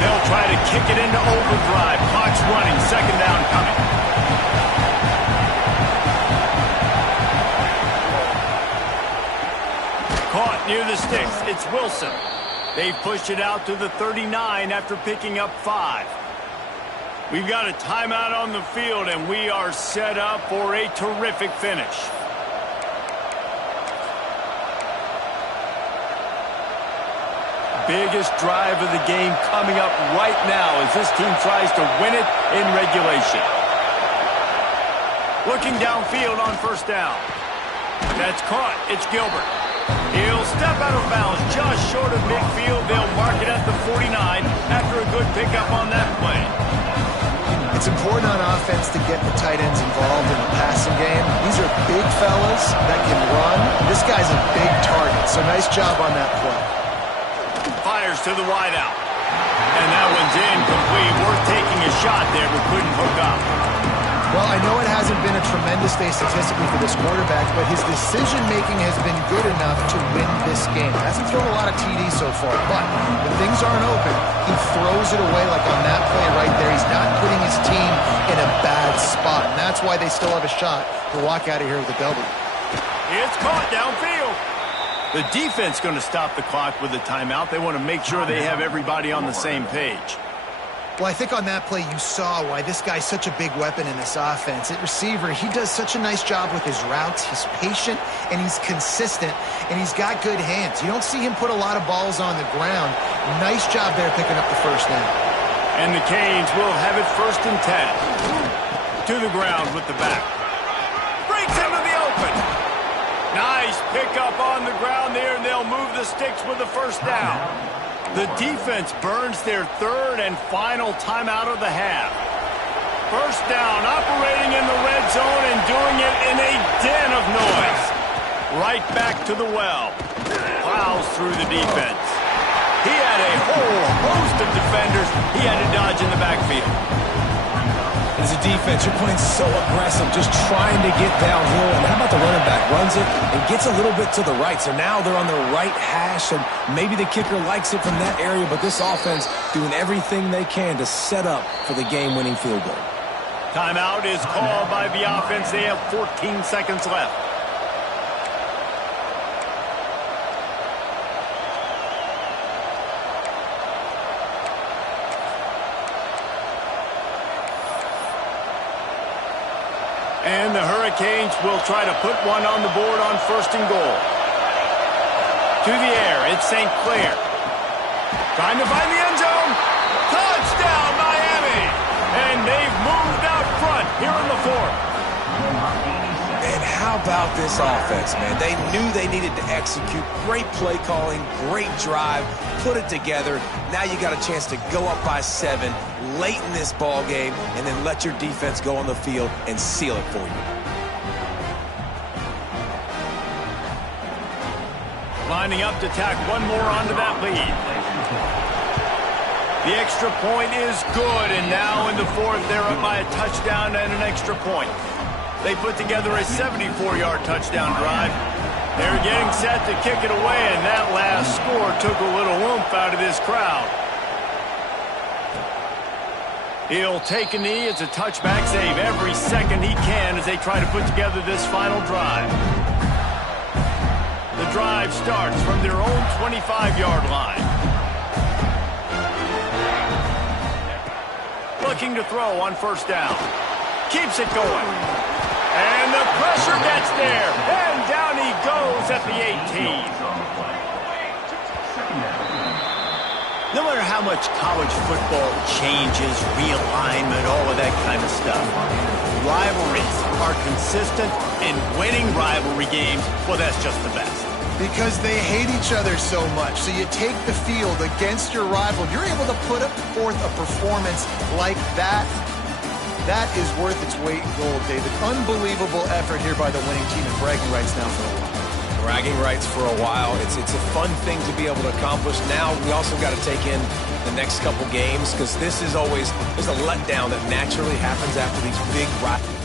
They'll try to kick it into overdrive. Clock's running, second down coming. Caught near the sticks, it's Wilson. They've pushed it out to the 39 after picking up 5. We've got a timeout on the field, and we are set up for a terrific finish. Biggest drive of the game coming up right now as this team tries to win it in regulation. Looking downfield on first down. That's caught. It's Gilbert. He'll step out of bounds just short of midfield. They'll mark it at the 49 after a good pickup on that play. It's important on offense to get the tight ends involved in the passing game. These are big fellas that can run. This guy's a big target, so nice job on that play. Fires to the wideout. And that one's incomplete. Worth taking a shot there, but couldn't hook up. Well, I know it hasn't been a tremendous day statistically for this quarterback, but his decision-making has been good enough to win this game. Hasn't thrown a lot of TDs so far, but when things aren't open, he throws it away like on that play right there. He's not putting his team in a bad spot, and that's why they still have a shot to walk out of here with a W. It's caught downfield. The defense going to stop the clock with a timeout. They want to make sure they have everybody on the same page. Well, I think on that play you saw why this guy's such a big weapon in this offense. At receiver, he does such a nice job with his routes. He's patient, and he's consistent, and he's got good hands. You don't see him put a lot of balls on the ground. Nice job there picking up the first down. And the Canes will have it 1st and 10. To the ground with the back. Breaks into the open. Nice pickup on the ground there, and they'll move the sticks with the first down. The defense burns their 3rd and final timeout of the half. First down, operating in the red zone and doing it in a den of noise. Right back to the well. Plows through the defense. He had a whole host of defenders he had to dodge in the backfield. As a defense, you're playing so aggressive, just trying to get downhill. And how about the running back? Runs it and gets a little bit to the right. So now they're on the right hash, and maybe the kicker likes it from that area. But this offense doing everything they can to set up for the game-winning field goal. Timeout is called by the offense. They have 14 seconds left. And the Hurricanes will try to put one on the board on 1st and goal. To the air, it's St. Clair. Trying to find the end zone. Touchdown, Miami! And they've moved out front here in the 4th. And how about this offense, man? They knew they needed to execute. Great play calling, great drive, put it together. Now you got a chance to go up by 7 late in this ball game and then let your defense go on the field and seal it for you. Lining up to tack one more onto that lead. The extra point is good, and now in the 4th, they're up by a touchdown and an extra point. They put together a 74-yard touchdown drive. They're getting set to kick it away, and that last score took a little oomph out of this crowd. He'll take a knee. It's a touchback save every second he can as they try to put together this final drive. The drive starts from their own 25-yard line. Looking to throw on first down. Keeps it going. And the pressure gets there. And down he goes at the 18. No matter how much college football changes, realignment, all of that kind of stuff, rivalries are consistent, and winning rivalry games, well, that's just the best. Because they hate each other so much. So you take the field against your rival. You're able to put forth a performance like that. That is worth its weight in gold, David. Unbelievable effort here by the winning team, and bragging rights now for a while. Bragging rights for a while. It's a fun thing to be able to accomplish. Now we also got to take in the next couple games, because this is always, there's a letdown that naturally happens after these big rivalries.